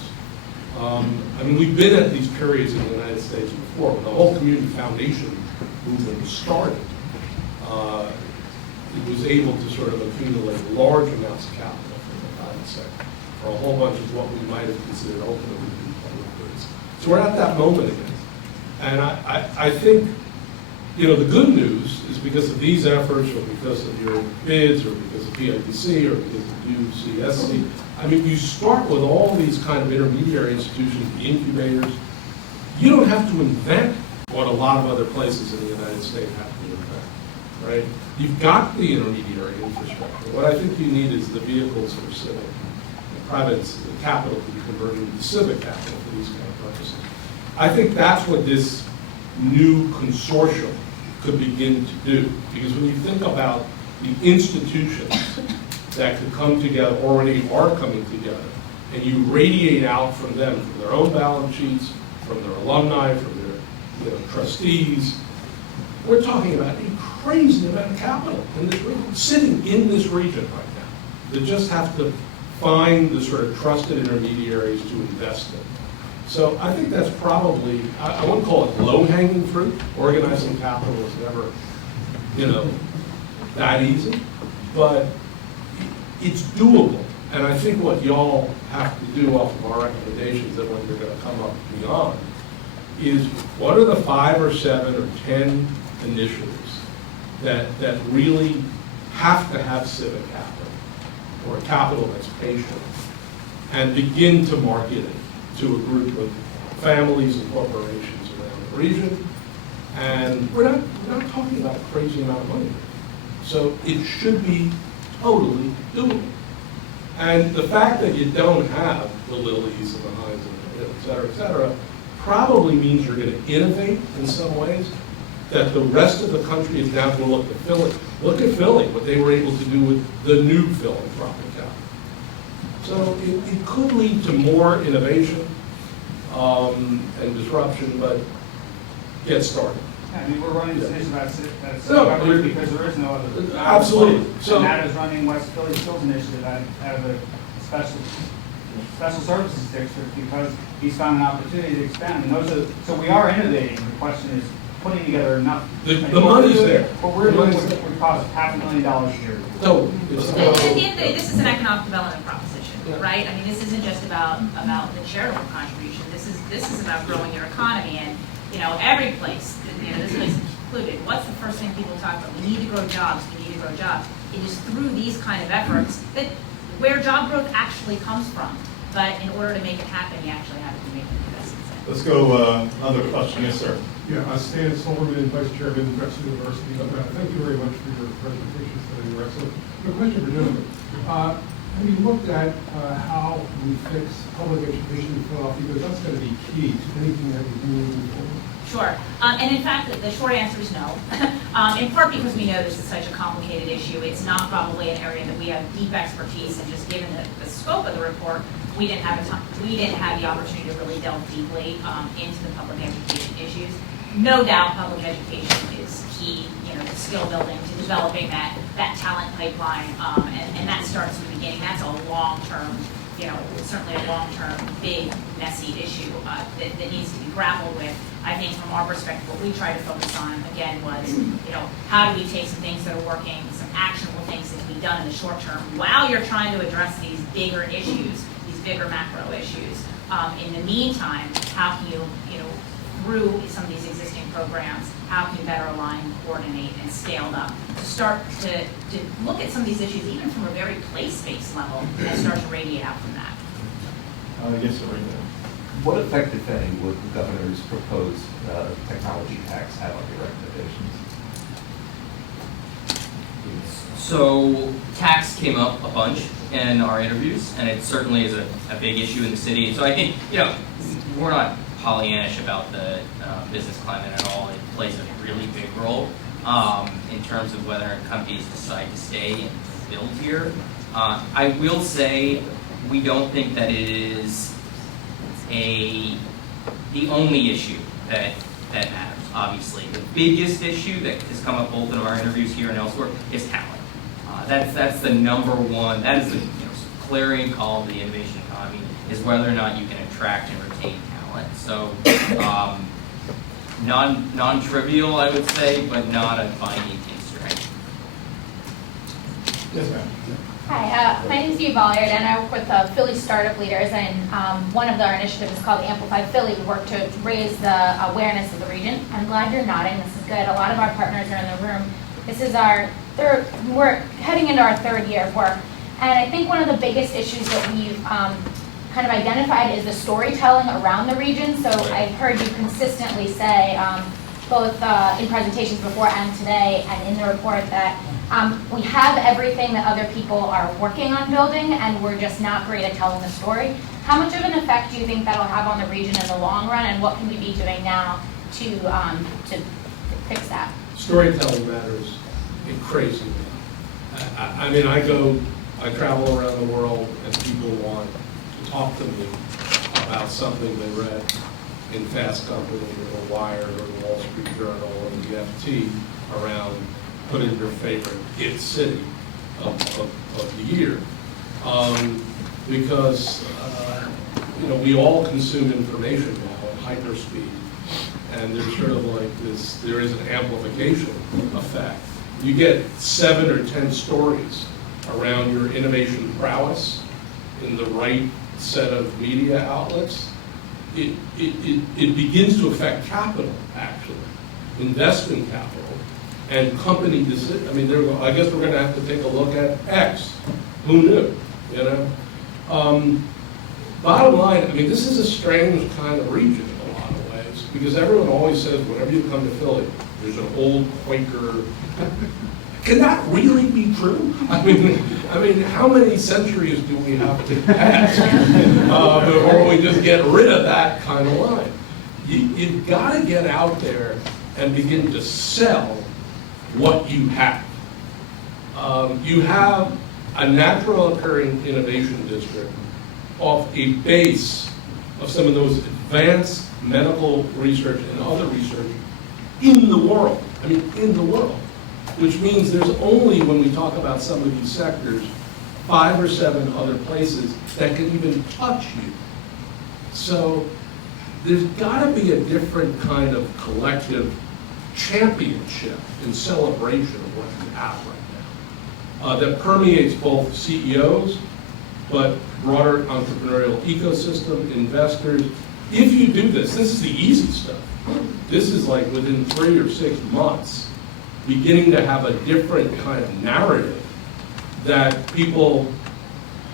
I mean, we've been at these periods in the United States before. When the whole community foundation movement started, it was able to sort of accumulate large amounts of capital from the private sector for a whole bunch of what we might have considered ultimately to be public goods. So we're at that moment again. And I think, the good news is because of these efforts, or because of your bids, or because of PIDC, or because of UCSC, I mean, you start with all these kind of intermediary institutions, the incubators. You don't have to invent what a lot of other places in the United States have to invent, right? You've got the intermediary infrastructure. What I think you need is the vehicles for civic, private capital to be converted into civic capital for these kind of purposes. I think that's what this new consortium could begin to do. Because when you think about the institutions that could come together, already are coming together, and you radiate out from them, from their own balance sheets, from their alumni, from their trustees, we're talking about a crazy amount of capital in this region, sitting in this region right now, that just have to find the sort of trusted intermediaries to invest in. So I think that's probably, I wouldn't call it low-hanging fruit. Organizing capital is never, that easy, but it's doable. And I think what y'all have to do off of our recommendations, that when you're going to come up beyond, is what are the 5 or 7 or 10 initiatives that really have to have civic capital, or capital that's patient, and begin to market it to a group of families and corporations around the region. And we're not talking about a crazy amount of money. So it should be totally doable. And the fact that you don't have the Lillies and the Hines and et cetera, probably means you're going to innovate in some ways that the rest of the country is now going to look at Philly. Look at Philly, what they were able to do with the new philanthropic capital. So it could lead to more innovation and disruption, but get started. I mean, we're running this initiative that's No, government because there is no other. Absolutely. So- And that is running West Philly Skills Initiative out of a special services district, because he's found an opportunity to expand. And so we are innovating. The question is putting together enough. The money's there. What we're doing would cost $500,000 a year. So it's At the end of the day, this is an economic development proposition, right? I mean, this isn't just about the charitable contribution. This is about growing your economy, and every place, this place included. What's the first thing people talk about? We need to grow jobs. We need to grow jobs. It is through these kind of efforts that where job growth actually comes from. But in order to make it happen, you actually have to make investments in. Let's go, another question. Yes, sir. Yeah, Stan Silverman, Vice Chairman, Drexel University. Thank you very much for your presentation today. You're excellent. A question for Jennifer. Have you looked at how we fix public education in Philadelphia? Because that's going to be key to anything that we do moving forward. Sure. And in fact, the short answer is no. In part because we know this is such a complicated issue. It's not probably an area that we have deep expertise in. Just given the scope of the report, we didn't have the opportunity to really delve deeply into the public education issues. No doubt, public education is key, to skill building, to developing that talent pipeline, and that starts from the beginning. That's a long-term, certainly a long-term, big, messy issue that needs to be grappled with. I think from our perspective, what we tried to focus on, again, was, how do we take some things that are working, some actionable things that can be done in the short term, while you're trying to address these bigger issues, these bigger macro issues. In the meantime, how can you, through some of these existing programs, how can you better align, coordinate, and scale up to start to look at some of these issues, even from a very place-based level, and start to radiate out from that. Yes, sir, right there. What effect, if any, would the governor's proposed technology tax have on your recommendations? So tax came up a bunch in our interviews, and it certainly is a big issue in the city. So I think, we're not Pollyannish about the business climate at all. It plays a really big role in terms of whether companies decide to stay and build here. I will say we don't think that it is the only issue that matters, obviously. The biggest issue that has come up both in our interviews here and elsewhere is talent. That's the number one, that is the clarion call of the innovation economy, is whether or not you can attract and retain talent. So non-trivial, I would say, but not a binding constraint. Yes, ma'am. Hi, my name is Dee Bolliard, and I work with Philly Startup Leaders, and one of our initiatives is called Amplify Philly. We work to raise the awareness of the region. I'm glad you're nodding. This is good. A lot of our partners are in the room. This is we're heading into our third year of work, and I think one of the biggest issues that we've kind of identified is the storytelling around the region. So I've heard you consistently say, both in presentations before and today, and in the report, that we have everything that other people are working on building, and we're just not great at telling the story. How much of an effect do you think that'll have on the region in the long run, and what can we be doing now to fix that? Storytelling matters in crazy way. I mean, I travel around the world, and people want to talk to me about something they read in Fast Company or Wired or the Wall Street Journal or the FT around put in your favorite hit city of the year. Because we all consume information now at hyperspeed, and there's sort of like this, there is an amplification effect. You get 7 or 10 stories around your innovation prowess in the right set of media outlets. It begins to affect capital, actually, investment capital, and company decisions. I mean, I guess we're going to have to take a look at X. Who knew? Bottom line, I mean, this is a strange kind of region in a lot of ways, because everyone always says whenever you come to Philly, there's an old Quaker. Can that really be true? I mean, how many centuries do we have to pass before we just get rid of that kind of line? You've got to get out there and begin to sell what you have. You have a natural occurring innovation district off a base of some of those advanced medical research and other research in the world. I mean, in the world. Which means there's only, when we talk about some of these sectors, 5 or 7 other places that can even touch you. So there's got to be a different kind of collective championship and celebration of what you have right now that permeates both CEOs, but broader entrepreneurial ecosystem, investors. If you do this is the easy stuff. This is like within 3 or 6 months, beginning to have a different kind of narrative that people,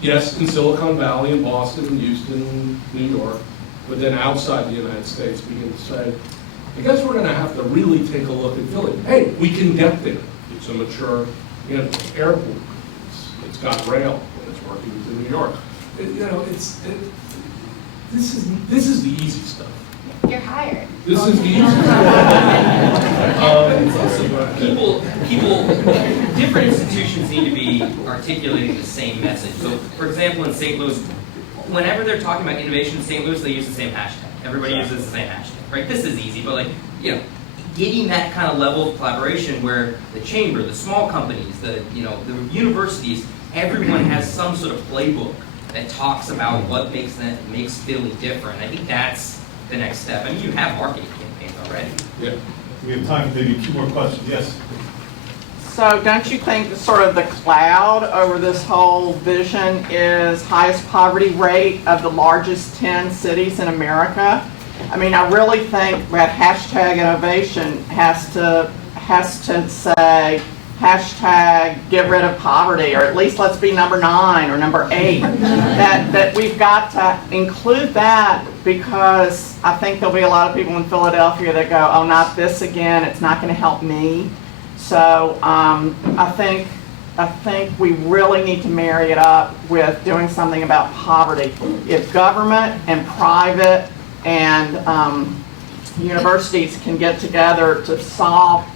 yes, in Silicon Valley, in Boston, in Houston, New York, but then outside the United States begin to say, I guess we're going to have to really take a look at Philly. Hey, we can get there. It's a mature airport. It's got rail, and it's working to New York. This is the easy stuff. You're hired. This is the easy People, different institutions need to be articulating the same message. So, for example, in St. Louis, whenever they're talking about innovation in St. Louis, they use the same hashtag. Everybody uses the same hashtag, right? This is easy, but getting that kind of level of collaboration where the chamber, the small companies, the universities, everyone has some sort of playbook that talks about what makes Philly different. I think that's the next step. I mean, you have marketing campaigns already. Yeah. We have time for maybe 2 more questions. Yes. So don't you think sort of the cloud over this whole vision is highest poverty rate of the largest 10 cities in America? I mean, I really think that hashtag innovation has to say hashtag get rid of poverty, or at least let's be number 9 or number 8. that we've got to include that, because I think there'll be a lot of people in Philadelphia that go, oh, not this again, it's not going to help me. So I think we really need to marry it up with doing something about poverty. If government and private and universities can get together to solve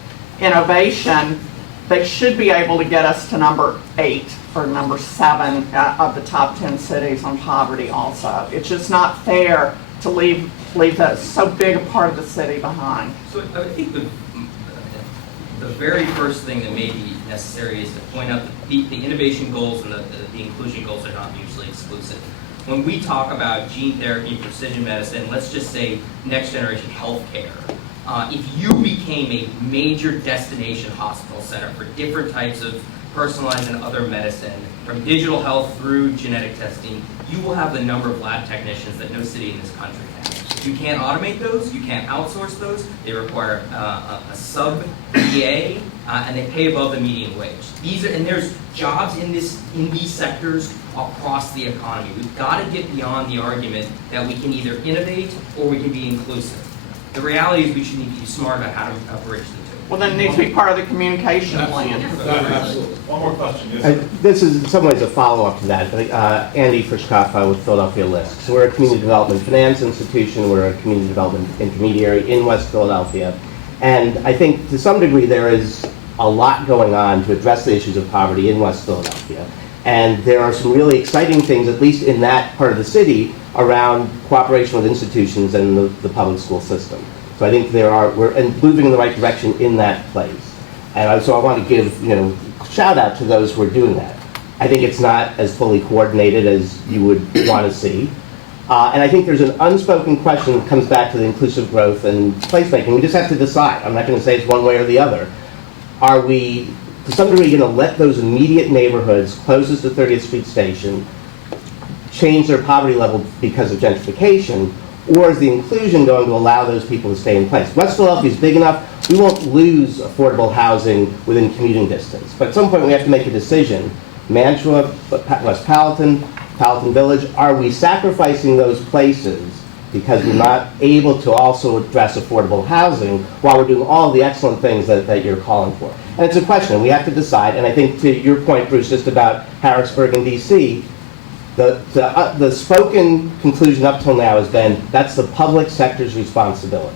innovation, they should be able to get us to number 8 or number 7 of the top 10 cities on poverty also. It's just not fair to leave that so big a part of the city behind. So I think the very first thing that may be necessary is to point out that the innovation goals and the inclusion goals are not mutually exclusive. When we talk about gene therapy, precision medicine, let's just say next generation healthcare, if you became a major destination hospital center for different types of personalized and other medicine, from digital health through genetic testing, you will have the number of lab technicians that no city in this country has. You can't automate those, you can't outsource those, they require a sub-EA, and they pay above the median wage. And there's jobs in these sectors across the economy. We've got to get beyond the argument that we can either innovate or we can be inclusive. The reality is we should need to be smart about how to bridge the two. Well, then it needs to be part of the communication plan. Absolutely. One more question. Yes, sir. This is in some ways a follow-up to that. Andy Frischkopf with Philadelphia List. So we're a community development finance institution. We're a community development intermediary in West Philadelphia. And I think to some degree there is a lot going on to address the issues of poverty in West Philadelphia. And there are some really exciting things, at least in that part of the city, around cooperation with institutions and the public school system. So I think we're moving in the right direction in that place. And so I want to give, shout out to those who are doing that. I think it's not as fully coordinated as you would want to see. And I think there's an unspoken question that comes back to the inclusive growth and placemaking. We just have to decide. I'm not going to say it's one way or the other. Are we, to some degree, going to let those immediate neighborhoods closest to 30th Street Station change their poverty level because of gentrification? Or is the inclusion going to allow those people to stay in place? West Philadelphia is big enough, we won't lose affordable housing within commuting distance. But at some point we have to make a decision. Mantua, West Palatine, Palatine Village, are we sacrificing those places because we're not able to also address affordable housing while we're doing all the excellent things that you're calling for? And it's a question, we have to decide. And I think to your point, Bruce, just about Harrisburg and DC, the spoken conclusion up till now has been that's the public sector's responsibility.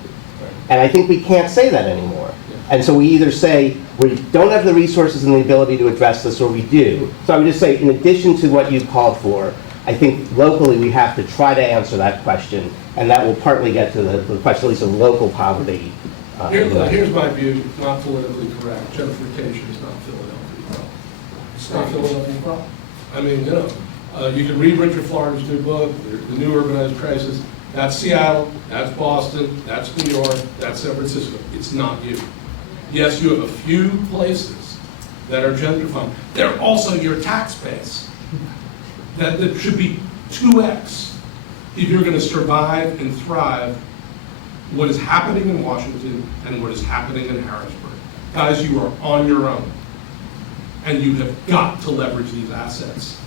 And I think we can't say that anymore. And so we either say we don't have the resources and the ability to address this, or we do. So I would just say, in addition to what you've called for, I think locally we have to try to answer that question, and that will partly get to the question, at least of local poverty. Here's my view, not politically correct. Gentrification is not Philadelphia problem. It's not Philadelphia problem. I mean, you can read Richard Florida's new book, The New Urbanized Crisis. That's Seattle, that's Boston, that's New York, that's San Francisco. It's not you. Yes, you have a few places that are gentrifying. They're also your tax base. That should be 2x if you're going to survive and thrive what is happening in Washington and what is happening in Harrisburg. Guys, you are on your own. And you have got to leverage these assets.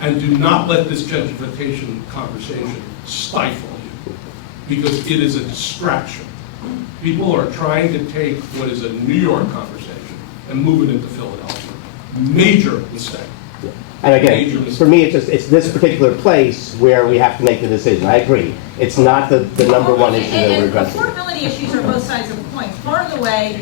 And do not let this gentrification conversation stifle you, because it is a distraction. People are trying to take what is a New York conversation and move it into Philadelphia. Major mistake. And again, for me, it's this particular place where we have to make the decision. I agree. It's not the number one issue that we're addressing. Affordability issues are both sides of the coin. Part of the way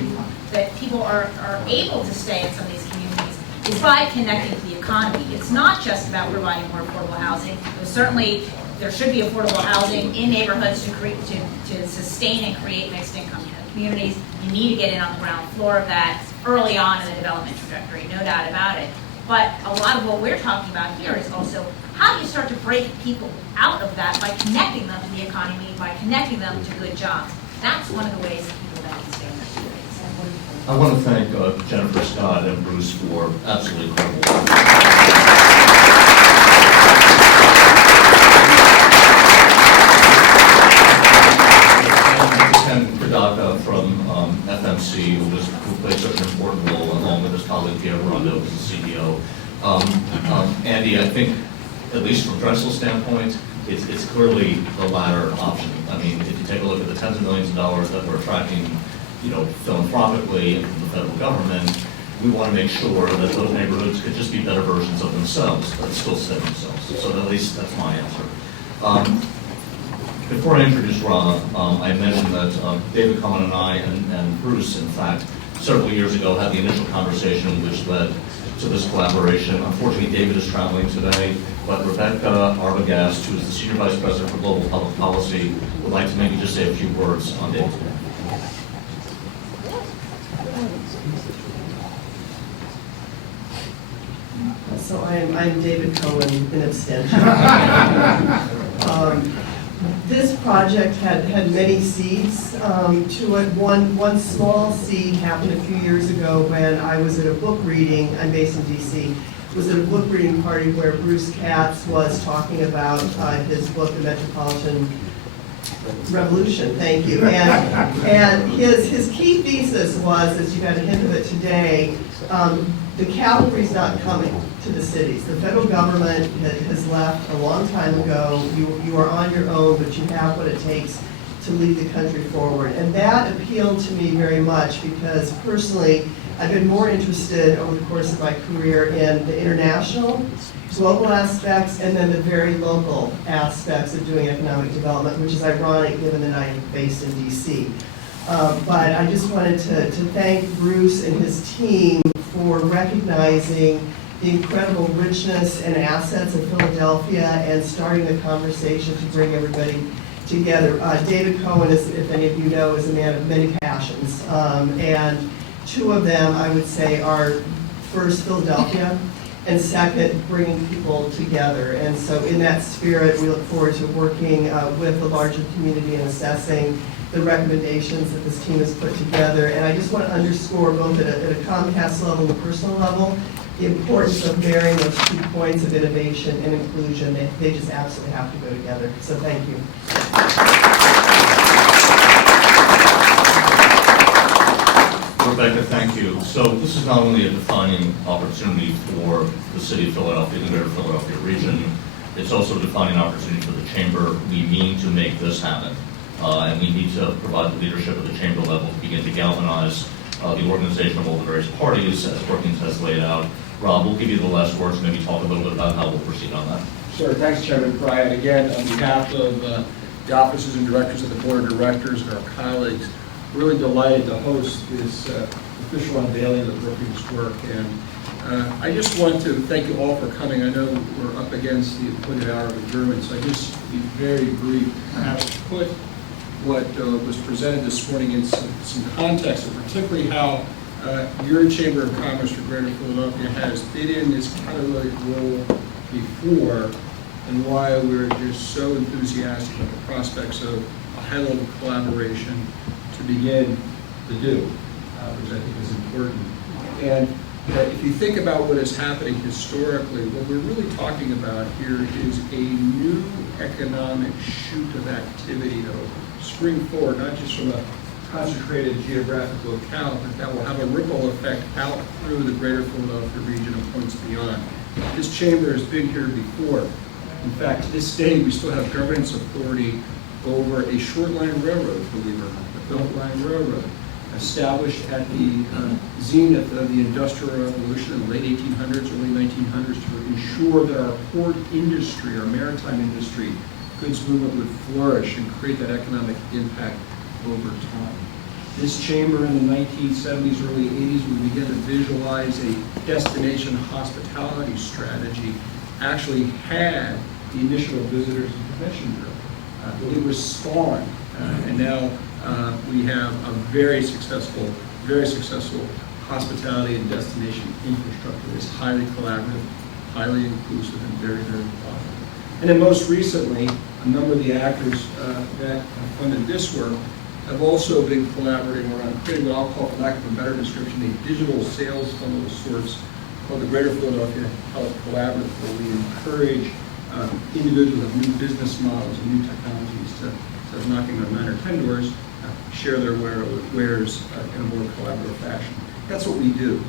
that people are able to stay in some of these communities is by connecting to the economy. It's not just about providing more affordable housing. Certainly, there should be affordable housing in neighborhoods to sustain and create mixed income communities. You need to get in on the ground floor of that early on in the development trajectory, no doubt about it. But a lot of what we're talking about here is also how do you start to break people out of that by connecting them to the economy, by connecting them to good jobs. That's one of the ways that people then can stay in their communities. I want to thank Jennifer Scott and Bruce for absolutely incredible. And Pradaka from FMC, who played such an important role, along with his colleague Pierre Rondo, who's the CEO. Andy, I think, at least from Dressel's standpoint, it's clearly the latter option. I mean, if you take a look at the tens of millions of dollars that we're attracting, philanthropically from the federal government, we want to make sure that those neighborhoods could just be better versions of themselves, but still stay themselves. So at least that's my answer. Before I introduce Rana, I mentioned that David Cohen and I and Bruce, in fact, several years ago had the initial conversation which led to this collaboration. Unfortunately, David is traveling today, but Rebecca Arbogast, who is the Senior Vice President for Global Public Policy, would like to maybe just say a few words on David. So I'm David Cohen, in abstention. This project had many seeds to it. One small seed happened a few years ago when I was at a book reading. I'm based in DC. Was at a book reading party where Bruce Katz was talking about his book, The Metropolitan Revolution. Thank you. And his key thesis was, as you got a hint of it today, the cavalry's not coming to the cities. The federal government has left a long time ago. You are on your own, but you have what it takes to lead the country forward. And that appealed to me very much because personally, I've been more interested over the course of my career in the international, global aspects, and then the very local aspects of doing economic development, which is ironic given that I am based in DC. But I just wanted to thank Bruce and his team for recognizing the incredible richness and assets of Philadelphia and starting the conversation to bring everybody together. David Cohen, if any of you know, is a man of many passions. And two of them, I would say, are first, Philadelphia, and second, bringing people together. And so in that spirit, we look forward to working with the larger community and assessing the recommendations that this team has put together. And I just want to underscore both at a Comcast level and a personal level, the importance of marrying those 2 points of innovation and inclusion. They just absolutely have to go together. So thank you. Rebecca, thank you. So this is not only a defining opportunity for the city of Philadelphia, the greater Philadelphia region, it's also a defining opportunity for the chamber. We mean to make this happen. And we need to provide the leadership at the chamber level to begin to galvanize the organization of all the various parties as Brookings has laid out. Rob, we'll give you the last words, maybe talk a little bit about how we'll proceed on that. Sure, thanks Chairman Pryor. Again, on behalf of the officers and directors of the Board of Directors and our colleagues, really delighted to host this official unveiling of Brookings' work. And I just want to thank you all for coming. I know we're up against the appointed hour of adjournment, so I just be very brief. Perhaps put what was presented this morning in some context, and particularly how your Chamber of Commerce for Greater Philadelphia has fit in this catalytic role before, and why we're just so enthusiastic about the prospects of a high-level collaboration to begin to do, which I think is important. And if you think about what is happening historically, what we're really talking about here is a new economic shoot of activity that will spring forward, not just from a concentrated geographic locale, but that will have a ripple effect out through the greater Philadelphia region and points beyond. This chamber has been here before. In fact, to this day, we still have governance authority over a short line railroad, believe it or not, the Belt Line Railroad, established at the zenith of the Industrial Revolution in the late 1800s, early 1900s, to ensure that our port industry, our maritime industry, goods movement would flourish and create that economic impact over time. This chamber in the 1970s, early 80s, we began to visualize a destination hospitality strategy, actually had the initial visitors and convention bureau. It was spawned, and now we have a very successful hospitality and destination infrastructure that's highly collaborative, highly inclusive, and very, very positive. And then most recently, a number of the actors that have funded this work have also been collaborating around creating what I'll call, for lack of a better description, a digital sales funnel of sorts called the Greater Philadelphia Health Collaborative, where we encourage individuals with new business models and new technologies to, instead of knocking on 9 or 10 doors, share their wares in a more collaborative fashion. That's what we do.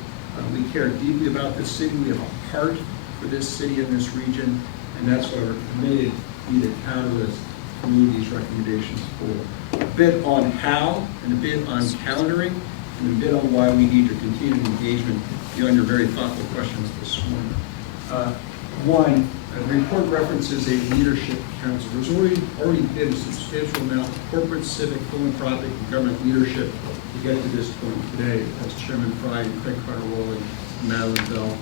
We care deeply about this city. We have a heart for this city and this region, and that's why we're committed to be the catalyst to move these recommendations forward. A bit on how, and a bit on calendaring, and a bit on why we need your continued engagement beyond your very thoughtful questions this morning. One, the report references a leadership council. There's already been a substantial amount of corporate, civic, philanthropic, and government leadership to get to this point today, as Chairman Fry and Craig Carter-Wall and Madeline Bell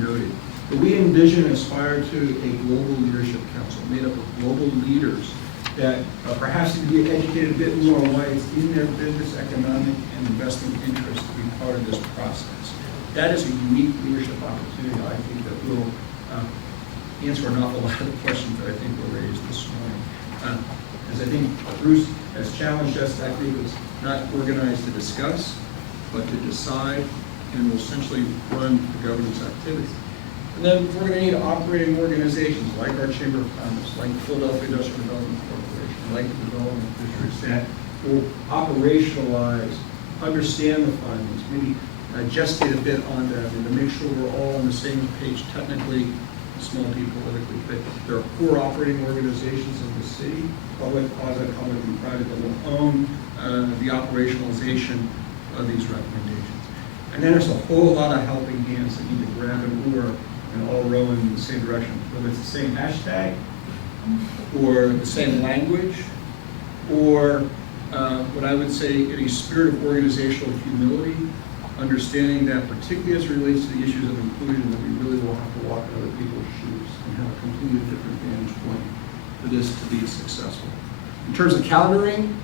noted. But we envision and aspire to a global leadership council made up of global leaders that perhaps need to be educated a bit more on why it's in their business, economic, and investment interest to be part of this process. That is a unique leadership opportunity, I think, that will answer an awful lot of the questions that I think were raised this morning. As I think Bruce has challenged us, I think it's not organized to discuss, but to decide, and will essentially run the governance activity. And then we're going to need operating organizations like our Chamber of Commerce, like Philadelphia Industrial Development Corporation, like the development districts that will operationalize, understand the findings, maybe gestate a bit on them, and to make sure we're all on the same page technically, small p politically. But there are core operating organizations in the city, public, quasi-public, and private, that will own the operationalization of these recommendations. And then there's a whole lot of helping hands that need to grab an oar and all row in the same direction, whether it's the same hashtag, or the same language, or what I would say in a spirit of organizational humility, understanding that particularly as it relates to the issues of inclusion, that we really will have to walk in other people's shoes and have a completely different vantage point for this to be successful. In terms of calendaring,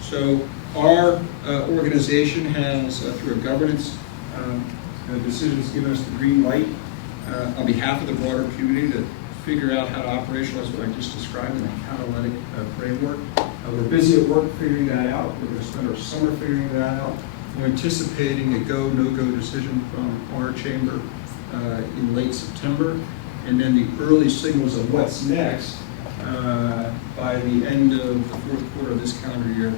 so our organization has, through a governance decisions, given us the green light on behalf of the broader community to figure out how to operationalize what I just described in a catalytic framework. We're busy at work figuring that out. We're going to spend our summer figuring that out. We're anticipating a go, no-go decision from our chamber in late September, and then the early signals of what's next by the end of the fourth quarter of this calendar year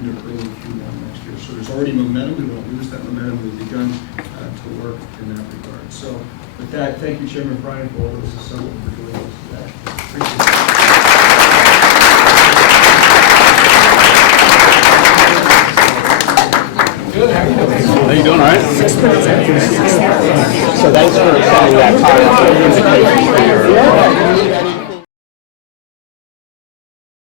into early Q1 next year. So there's already momentum. We won't lose that momentum. We've begun to work in that regard. So with that, thank you, Chairman Bryan, for all those assembled for doing this today. Appreciate it. Good, how are you doing? All right? So thanks for sending that card.